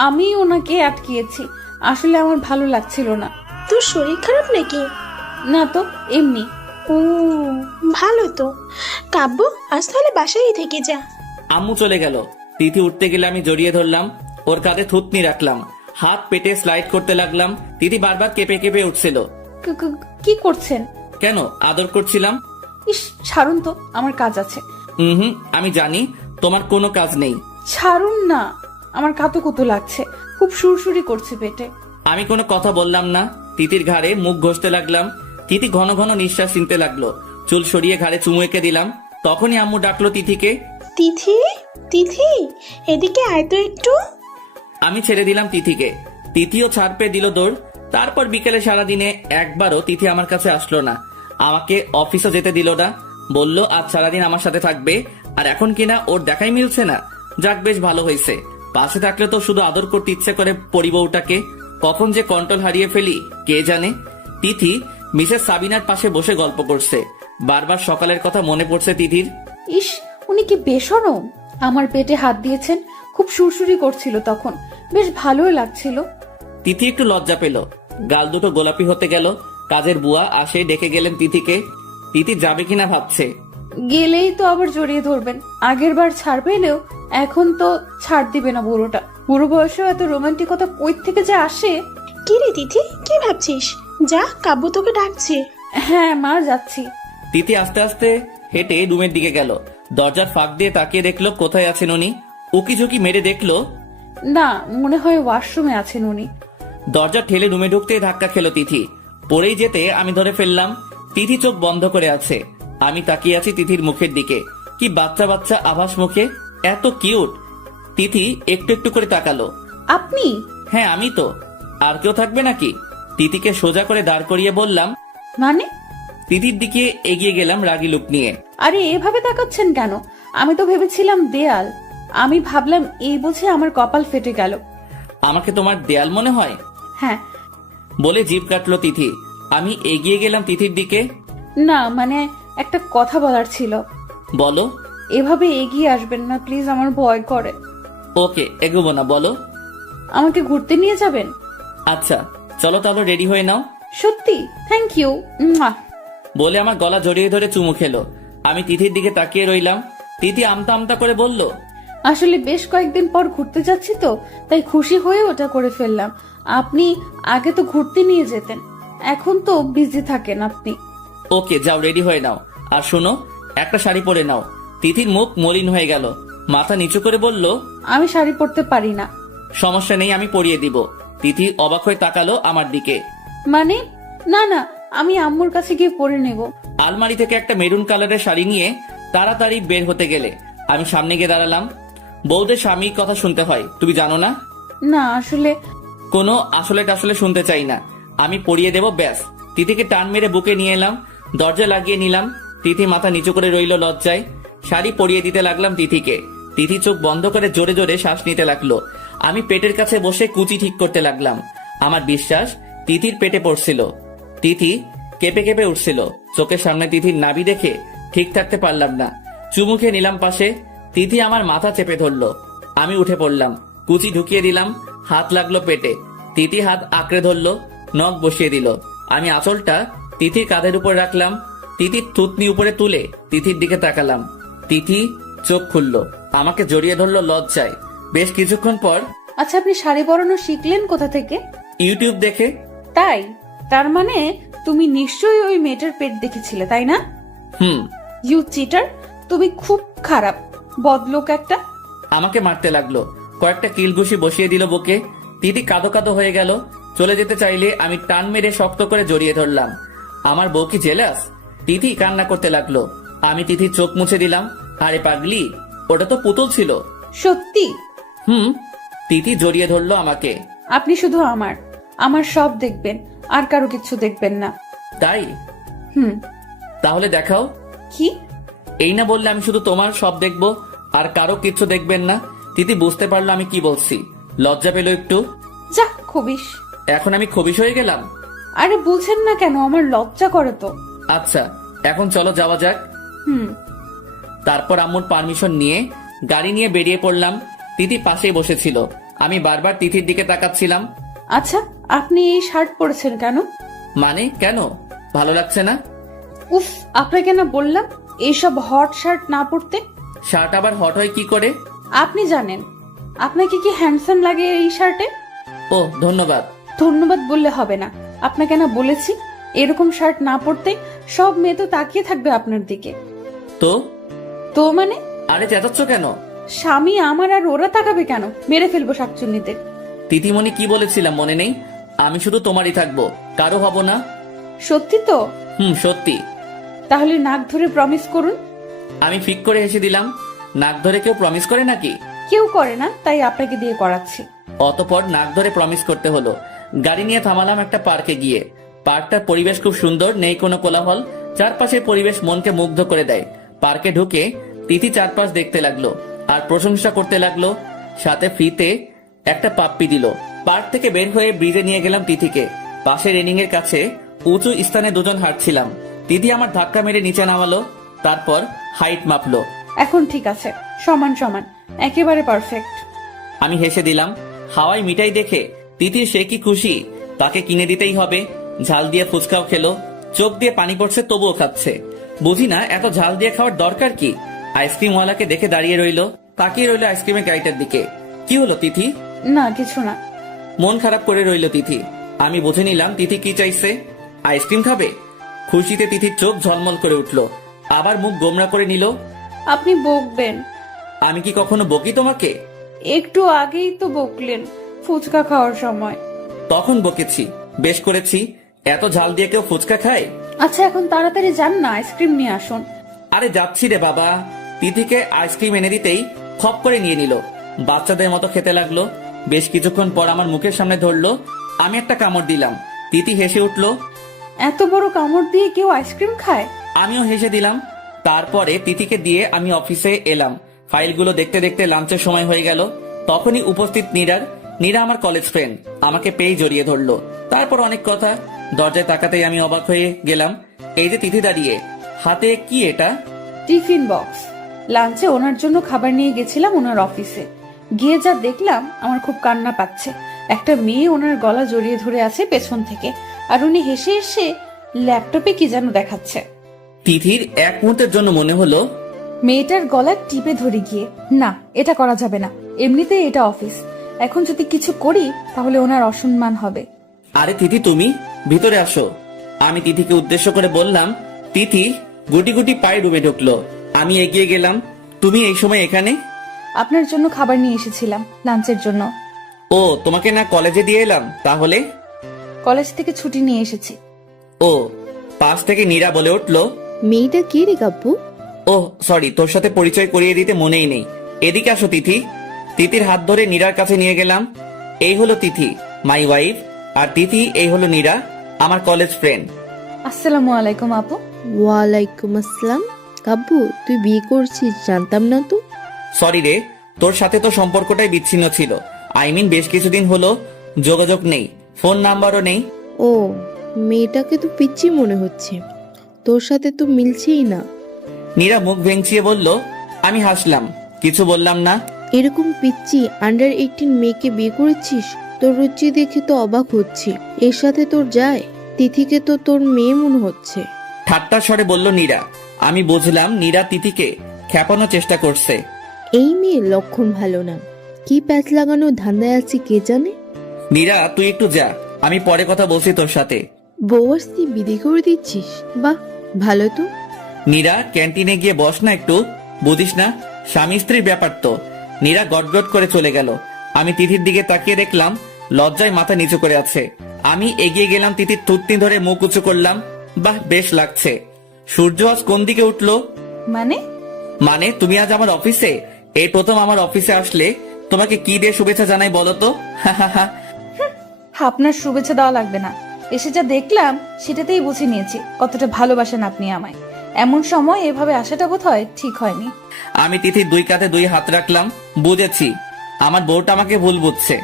আমি ওনাকে আটকিয়েছি। আসলে আমার ভালো লাগছিল না। তোর শরীর খারাপ নাকি? না তো, এমনি। ও, ভালো তো। কাব্য, আজ তাহলে বাসায় থেকে যা। আম্মু চলে গেল। তিথি উঠতে গেলে আমি জড়িয়ে ধরলাম, ওর কাঁধে থুতনি রাখলাম, হাত পেটে স্লাইড করতে লাগলাম। তিথি বারবার কেঁপে কেঁপে উঠছিল। কি করছেন? কেন? আদর করছিলাম। ইস, ছাড়ুন তো, আমার কাজ আছে। হুম, আমি জানি তোমার কোনো কাজ নেই। ছাড়ুন না, আমার কাতুকুতু লাগছে, খুব সুরসুরি করছে পেটে। আমি কোনো কথা বললাম না। তিথির ঘাড়ে মুখ ঘষতে লাগলাম। তিথি ঘন ঘন নিঃশ্বাস নিতে লাগলো। চুল সরিয়ে ঘাড়ে চুমু এঁকে দিলাম। তখনই আম্মু ডাকলো তিথিকে। তিথি, তিথি, এদিকে আয় তো একটু। আমি ছেড়ে দিলাম তিথিকে। তিথিও ছাড় পেয়ে দিল দৌড়। তারপর বিকেলে সারাদিনে একবারও তিথি আমার কাছে আসলো না, আমাকে অফিসে যেতে দিল না। বলল আজ সারাদিন আমার সাথে থাকবে, আর এখন কিনা ওর দেখাই মিলছে না। যাক, বেশ ভালো হয়েছে। পাশে থাকলে তো শুধু আদর করতে ইচ্ছে করে পরিবউটাকে, কখন যে কন্ট্রোল হারিয়ে ফেলি কে জানে। তিথি মিসেস সাবিনার পাশে বসে গল্প করছে। বারবার সকালের কথা মনে পড়ছে তিথির। ইস, উনি কি বেশরম! আমার পেটে হাত দিয়েছেন, খুব সুরসুরি করছিল তখন, বেশ ভালোই লাগছিল। তিথি একটু লজ্জা পেল, গাল দুটো গোলাপি হতে গেল। কাজের বুয়া আসে ডেকে গেলেন তিথিকে। তিথি যাবে কিনা ভাবছে। গেলেই তো আবার জড়িয়ে ধরবেন। আগের বার ছাড় পেলেও এখন তো ছাড় দিবে না বুড়োটা। বুড়ো বয়সেও এত রোমান্টিকতা কই থেকে যে আসে! কি রে তিথি, কি ভাবছিস? যা, কাব্য তোকে ডাকছে। হ্যাঁ মা, যাচ্ছি। তিথি আস্তে আস্তে হেঁটে রুমের দিকে গেল। দরজার ফাঁক দিয়ে তাকিয়ে দেখলো কোথায় আছেন উনি। উকি ঝুঁকি মেরে দেখলো না, মনে হয় ওয়াশরুমে আছেন উনি। দরজা ঠেলে রুমে ঢুকতে ধাক্কা খেলো তিথি। পড়েই যেতে আমি ধরে ফেললাম। তিথি চোখ বন্ধ করে আছে। আমি তাকিয়ে আছি তিথির মুখের দিকে। কি বাচ্চা বাচ্চা আভাস মুখে, এত কিউট। তিথি একটু একটু করে তাকালো। আপনি? হ্যাঁ আমি তো, আর কেউ থাকবে নাকি? তিথিকে সোজা করে দাঁড় করিয়ে বললাম। মানে? তিথির দিকে এগিয়ে গেলাম রাগি লুক নিয়ে। আরে এভাবে তাকাচ্ছেন কেন? আমি তো ভেবেছিলাম দেয়াল। আমি ভাবলাম এই বুঝে আমার কপাল ফেটে গেল। আমাকে তোমার দেয়াল মনে হয়? হ্যাঁ। বলে জিভ কাটলো তিথি। আমি এগিয়ে গেলাম তিথির দিকে। না মানে একটা কথা বলার ছিল। বলো। এভাবে এগিয়ে আসবেন না প্লিজ, আমার ভয় করে। ওকে, এগোবো না, বলো। আমাকে ঘুরতে নিয়ে যাবেন? আচ্ছা চলো তাহলে, রেডি হয়ে নাও। সত্যি? Thank you. বলে আমার গলা জড়িয়ে ধরে চুমু খেলো। আমি তিথির দিকে তাকিয়ে রইলাম। তিথি আমতা আমতা করে বলল, আসলে বেশ কয়েকদিন পর ঘুরতে যাচ্ছি তো, তাই খুশি হয়ে ওটা করে ফেললাম। আপনি আগে তো ঘুরতে নিয়ে যেতেন, এখন তো বিজি থাকেন আপনি। ওকে যাও, রেডি হয়ে নাও। আর শোনো, একটা শাড়ি পরে নাও। তিথির মুখ মলিন হয়ে গেল। মাথা নিচু করে বলল, আমি শাড়ি পরতে পারি না। সমস্যা নেই, আমি পরিয়ে দিব। তিথি অবাক হয়ে তাকালো আমার দিকে। মানে? না না, আমি আম্মুর কাছে গিয়ে পরে নেব। আলমারি থেকে একটা মেরুন কালারের শাড়ি নিয়ে তাড়াতাড়ি বের হতে গেলে আমি সামনে গিয়ে দাঁড়ালাম। বউদের স্বামীর কথা শুনতে হয়, তুমি জানো না? না আসলে। কোনো আসলে টাসলে শুনতে চাই না, আমি পরিয়ে দেব ব্যাস। তিথিকে টান মেরে বুকে নিয়ে এলাম, দরজা লাগিয়ে নিলাম। তিথি মাথা নিচু করে রইল লজ্জায়। শাড়ি পরিয়ে দিতে লাগলাম তিথিকে। তিথি চোখ বন্ধ করে জোরে জোরে শ্বাস নিতে লাগলো। আমি পেটের কাছে বসে কুচি ঠিক করতে লাগলাম। আমার বিশ্বাস তিথির পেটে পড়ছিল। তিথি কেঁপে কেঁপে উঠছিল। চোখের সামনে তিথির নাভি দেখে ঠিক থাকতে পারলাম না। চুমু খেয়ে নিলাম পাশে। তিথি আমার মাথা চেপে ধরলো। আমি উঠে পড়লাম, কুচি ঢুকিয়ে দিলাম। হাত লাগলো পেটে। তিথি হাত আঁকড়ে ধরলো, নখ বসিয়ে দিল। আমি আঁচলটা তিথির কাঁধের উপর রাখলাম। তিথির থুতনি উপরে তুলে তিথির দিকে তাকালাম। তিথি চোখ খুললো, আমাকে জড়িয়ে ধরলো লজ্জায়। বেশ কিছুক্ষণ পর, আচ্ছা আপনি শাড়ি পরানো শিখলেন কোথা থেকে? ইউটিউব দেখে। তাই? তার মানে তুমি নিশ্চয়ই ওই মেয়েটার পেট দেখেছিলে, তাই না? হুম। ইউ চিটার, তুমি খুব খারাপ বদলোক একটা। আমাকে মারতে লাগলো, কয়েকটা কিলঘুষি বসিয়ে দিল বুকে। তিথি কাঁদো কাঁদো হয়ে গেল। চলে যেতে চাইলে আমি টান মেরে শক্ত করে জড়িয়ে ধরলাম। আমার বউ কি জেলাস? তিথি কান্না করতে লাগলো। আমি তিথির চোখ মুছে দিলাম। আরে পাগলি, ওটা তো পুতুল ছিল। সত্যি? হুম। তিথি জড়িয়ে ধরলো আমাকে। আপনি শুধু আমার আমার সব দেখবেন, আর কারো কিছু দেখবেন না। তাই? হুম। তাহলে দেখাও। কি? এই না বললে আমি শুধু তোমার সব দেখবো, আর কারো কিছু দেখবেন না? তিথি বুঝতে পারলো আমি কি বলছি। লজ্জা পেল একটু। যা খবিস। এখন আমি খবিশ হয়ে গেলাম? আরে বুঝেন না কেন, আমার লজ্জা করে তো। আচ্ছা এখন চলো যাওয়া যাক। হুম। তারপর আম্মুর পারমিশন নিয়ে গাড়ি নিয়ে বেরিয়ে পড়লাম। তিথি পাশেই বসেছিল। আমি বারবার তিথির দিকে তাকাচ্ছিলাম। আচ্ছা আপনি এই শার্ট পরেছেন কেন? মানে কেন, ভালো লাগছে না? উফ, আপনাকে না বললাম এইসব হট শার্ট না পরতে। শার্ট আবার হট হয় কি করে? আপনি জানেন। আপনাকে কি হ্যান্ডসাম লাগে এই শার্টে? ও ধন্যবাদ। ধন্যবাদ বললে হবে না, আপনাকে না বলেছি এরকম শার্ট না পরতে সব মেয়ে তো তাকিয়ে থাকবে আপনার দিকে। তো তো মানে? আরে চেঁচাচ্ছ কেন? স্বামী আমার, আর ওরা তাকাবে কেন? মেরে ফেলবো শাকচুন্নিতে। তিথিমণি কি বলেছিলাম মনে নেই? আমি শুধু তোমারই থাকবো, কারো হব না। সত্যি তো? হুম সত্যি। তাহলে নাক ধরে প্রমিস করুন। আমি ফিক করে হেসে দিলাম। নাক ধরে কেউ প্রমিস করে নাকি? কেউ করে না, তাই আপনাকে দিয়ে করাচ্ছি। অতপর নাক ধরে প্রমিস করতে হলো। গাড়ি নিয়ে থামালাম একটা পার্কে গিয়ে। পার্কটার পরিবেশ খুব সুন্দর, নেই কোনো কোলাহল। চারপাশের পরিবেশ মনকে মুগ্ধ করে দেয়। পার্কে ঢুকে তিথি চারপাশ দেখতে লাগলো আর প্রশংসা করতে লাগলো। সাথে ফ্রিতে একটা পাপ্পি দিল। পার্ক থেকে বের হয়ে ব্রিজে নিয়ে গেলাম তিথিকে। পাশে রেলিং এর কাছে উঁচু স্থানে দুজন হাঁটছিলাম। তিথি আমার ধাক্কা মেরে নিচে নামালো, তারপর হাইট মাপলো। এখন ঠিক আছে, সমান সমান, একেবারে পারফেক্ট। আমি হেসে দিলাম। হাওয়াই মিঠাই দেখে তিথির সে কি খুশি, তাকে কিনে দিতেই হবে। ঝাল দিয়ে ফুচকাও খেলো, চোখ দিয়ে পানি পড়ছে তবুও খাচ্ছে। বুঝি না এত ঝাল দিয়ে খাওয়ার দরকার কি। আইসক্রিমওয়ালাকে দেখে দাঁড়িয়ে রইলো, তাকিয়ে রইলো আইসক্রিমের গাড়িটার দিকে। কি হলো তিথি? না কিছু না। মন খারাপ করে রইল তিথি। আমি বুঝে নিলাম তিথি কি চাইছে। আইসক্রিম খাবে। খুশিতে তিথির চোখ ঝলমল করে উঠলো, আবার মুখ গোমরা করে নিল। আপনি বকবেন। আমি কি কখনো বকি তোমাকে? একটু আগেই তো বকলেন ফুচকা খাওয়ার সময়। তখন বকেছি, বেশ করেছি। এত ঝাল দিয়ে কেউ ফুচকা খায়? আচ্ছা এখন তাড়াতাড়ি যান না, আইসক্রিম নিয়ে আসুন। আরে যাচ্ছি রে বাবা। তিথিকে আইসক্রিম এনে দিতেই খপ করে নিয়ে নিল, বাচ্চাদের মতো খেতে লাগলো। বেশ কিছুক্ষণ পর আমার মুখের সামনে ধরলো, আমি একটা কামড় দিলাম। তিথি হেসে উঠলো। এত বড় কামড় দিয়ে কেউ আইসক্রিম খায়? আমিও হেসে দিলাম। তারপরে তিথিকে দিয়ে আমি অফিসে এলাম। ফাইলগুলো দেখতে দেখতে লাঞ্চের সময় হয়ে গেল। তখনই উপস্থিত নীরা আমার কলেজ ফ্রেন্ড, আমাকে পেয়ে জড়িয়ে ধরলো। তারপর অনেক কথা। দরজায় তাকাতেই আমি অবাক হয়ে গেলাম। এই যে তিথি দাঁড়িয়ে, হাতে কি এটা? Tiffin box. লাঞ্চে ওনার জন্য খাবার নিয়ে গেছিলাম ওনার অফিসে। গিয়ে যা দেখলাম আমার খুব কান্না পাচ্ছে। একটা মেয়ে ওনার গলা জড়িয়ে ধরে আছে পেছন থেকে, আর উনি হেসে হেসে ল্যাপটপে কি যেন দেখাচ্ছে। তিথির এক মুহূর্তের জন্য মনে হলো মেয়েটার গলা টিপে ধরে গিয়ে, না এটা করা যাবে না, এমনিতেই এটা অফিস, এখন যদি কিছু করি তাহলে ওনার অসম্মান হবে। আরে তিথি তুমি ভিতরে আসো। আমি তিথিকে উদ্দেশ্য করে বললাম। তিথি গুটি গুটি পায়ে ডুবে ঢুকলো। আমি এগিয়ে গেলাম। তুমি এই সময় এখানে? আপনার জন্য খাবার নিয়ে এসেছিলাম লাঞ্চের জন্য। ও, তোমাকে না কলেজে দিয়ে এলাম? তাহলে কলেজ থেকে ছুটি নিয়ে এসেছি। ও, পাশ থেকে নীরা বলে উঠলো, মেয়েটা কে রে কাব্বু? ও সরি, তোর সাথে পরিচয় করিয়ে দিতে মনেই নেই। এদিকে আসো তিথি। তিথির হাত ধরে নীরার কাছে নিয়ে গেলাম। এই হলো তিথি, মাই ওয়াইফ। আর তিথি এই হলো নীরা, আমার কলেজ ফ্রেন্ড। আসসালামু আলাইকুম আপু। ওয়ালাইকুম আসসালাম। কাব্বু তুই বিয়ে করছিস? জানতাম না তো। সরি রে, তোর সাথে তো সম্পর্কটাই বিচ্ছিন্ন ছিল। বেশ কিছুদিন হলো যোগাযোগ নেই, ফোন নাম্বারও নেই। ও, মেয়েটাকে তো পিচ্ছি মনে হচ্ছে, তোর সাথে তো মিলছেই না। নীরা মুখ ভেঙচিয়ে বলল। আমি হাসলাম, কিছু বললাম না। এরকম পিচ্ছি আন্ডার 18 মেয়েকে বিয়ে করেছিস? তোর রুচি দেখে তো অবাক হচ্ছি। এর সাথে তোর যায়? তিথিকে তো তোর মেয়ে মনে হচ্ছে। ঠাট্টার স্বরে বলল নীরা। আমি বুঝলাম নীরা তিথিকে খেপানোর চেষ্টা করছে। এই মেয়ের লক্ষণ ভালো না, কি প্যাচ লাগানো ধান্দায় আছে কে জানে। নীরা তুই একটু যা, আমি পরে কথা বলছি তোর সাথে। বউ আসতে বিধি করে দিচ্ছিস? বাহ, ভালো তো। নীরা ক্যান্টিনে গিয়ে বস না একটু, বুঝিস না স্বামী স্ত্রীর ব্যাপার তো। নীরা গটগট করে চলে গেল। আমি তিথির দিকে তাকিয়ে দেখলাম লজ্জায় মাথা নিচু করে আছে। আমি এগিয়ে গেলাম, তিথির থুতনি ধরে মুখ উঁচু করলাম। বাহ, বেশ লাগছে। সূর্য আজ কোন দিকে উঠলো? মানে তুমি আজ আমার অফিসে? এই প্রথম আমার অফিসে আসলে। তোমাকে কি দিয়ে শুভেচ্ছা জানাই বলো তো? আপনার শুভেচ্ছা দেওয়া লাগবে না, এসে যা দেখলাম সেটাতেই বুঝে নিয়েছি কতটা ভালোবাসেন আপনি আমায়। এমন সময় এভাবে আসাটা বোধহয় ঠিক হয়নি। আমি তিথির দুই কাঁধে দুই হাত রাখলাম। বুঝেছি, আমার বউটা আমাকে ভুল বুঝছে।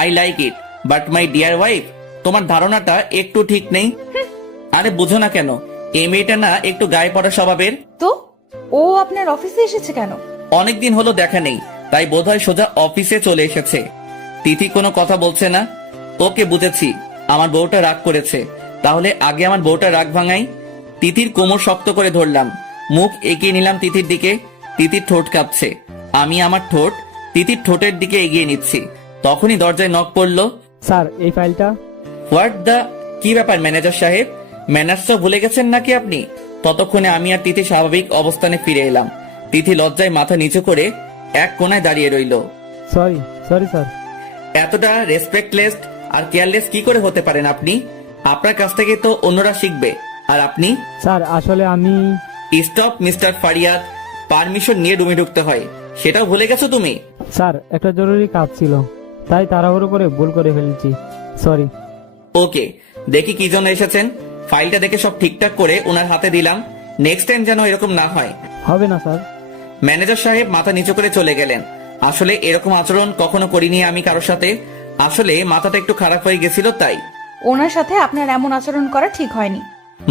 I like it, but my dear wife, তোমার ধারণাটা একটু ঠিক নেই। আরে বুঝো না কেন? এই মেয়েটা না একটু গায়ে পড়া স্বভাবের। তো ও আপনার অফিসে এসেছে কেন? অনেকদিন হলো দেখা নেই, তাই বোধহয় সোজা অফিসে চলে এসেছে। তিথি কোনো কথা বলছে না। ওকে, বুঝেছি, আমার বউটা রাগ করেছে। তাহলে আগে আমার বউটা রাগ ভাঙাই। তিথির কোমর শক্ত করে ধরলাম, মুখ এগিয়ে নিলাম তিথির দিকে। তিথির ঠোঁট কাঁপছে। আমি আমার ঠোঁট তিথির ঠোঁটের দিকে এগিয়ে নিচ্ছি। তখনই দরজায় নক পড়লো। স্যার এই ফাইলটা। হোয়াট দা, কি ব্যাপার ম্যানেজার সাহেব? ম্যানার্স তো ভুলে গেছেন নাকি আপনি? ততক্ষণে আমি আর তিথি স্বাভাবিক অবস্থানে ফিরে এলাম। তিথি লজ্জায় মাথা নিচু করে এক কোণায় দাঁড়িয়ে রইল। Sorry sir. এতটা রেসপেক্টলেস আর কেয়ারলেস কি করে হতে পারেন আপনি? আপনার কাছ থেকে তো অন্যরা শিখবে, আর আপনি? স্যার আসলে আমি। স্টপ মিস্টার ফারিয়াদ, পারমিশন নিয়ে রুমে ঢুকতে হয়, সেটাও ভুলে গেছো তুমি? স্যার একটা জরুরি কাজ ছিল, তাই তাড়াহুড়ো করে ভুল করে ফেলেছি, সরি। ওকে, দেখি কি জন্য এসেছেন। ফাইলটা দেখে সব ঠিকঠাক করে ওনার হাতে দিলাম। নেক্সট টাইম যেন এরকম না হয়। হবে না স্যার। ম্যানেজার সাহেব মাথা নিচু করে চলে গেলেন। আসলে এরকম আচরণ কখনো করিনি আমি কারোর সাথে। আসলে মাথাটা একটু খারাপ হয়ে গেছিল তাই। ওনার সাথে আপনার এমন আচরণ করা ঠিক হয়নি।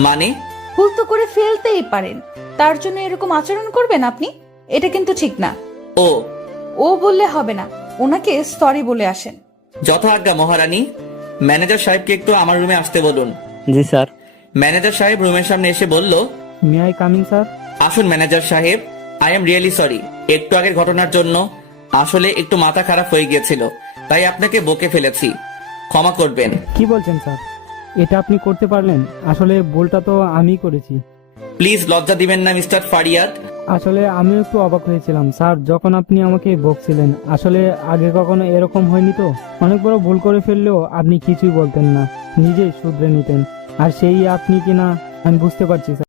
মানে? ভুল তো করে ফেলতেই পারেন, তার জন্য এরকম আচরণ করবেন আপনি? এটা কিন্তু ঠিক না। ও বললে হবে না, ওনাকে সরি বলে আসেন। যথা আজ্ঞা মহারানী। ম্যানেজার সাহেবকে একটু আমার রুমে আসতে বলুন। জি স্যার। ম্যানেজার সাহেব রুমের সামনে এসে বলল, মে আই কামিং স্যার? আসুন ম্যানেজার সাহেব, আই এম রিয়েলি সরি একটু আগের ঘটনার জন্য। আসলে একটু মাথা খারাপ হয়ে গিয়েছিল, তাই আপনাকে বকে ফেলেছি, ক্ষমা করবেন। কি বলছেন স্যার, এটা আপনি করতে পারলেন? আসলে ভুলটা তো আমি করেছি। প্লিজ লজ্জা দিবেন না মিস্টার ফারিয়াদ। আসলে আমিও একটু অবাক হয়েছিলাম স্যার যখন আপনি আমাকে বকছিলেন। আসলে আগে কখনো এরকম হয়নি তো। অনেক বড় ভুল করে ফেললেও আপনি কিছুই বলতেন না, নিজেই শুধরে নিতেন। আর সেই আপনি কিনা আমি বুঝতে পারছি স্যার।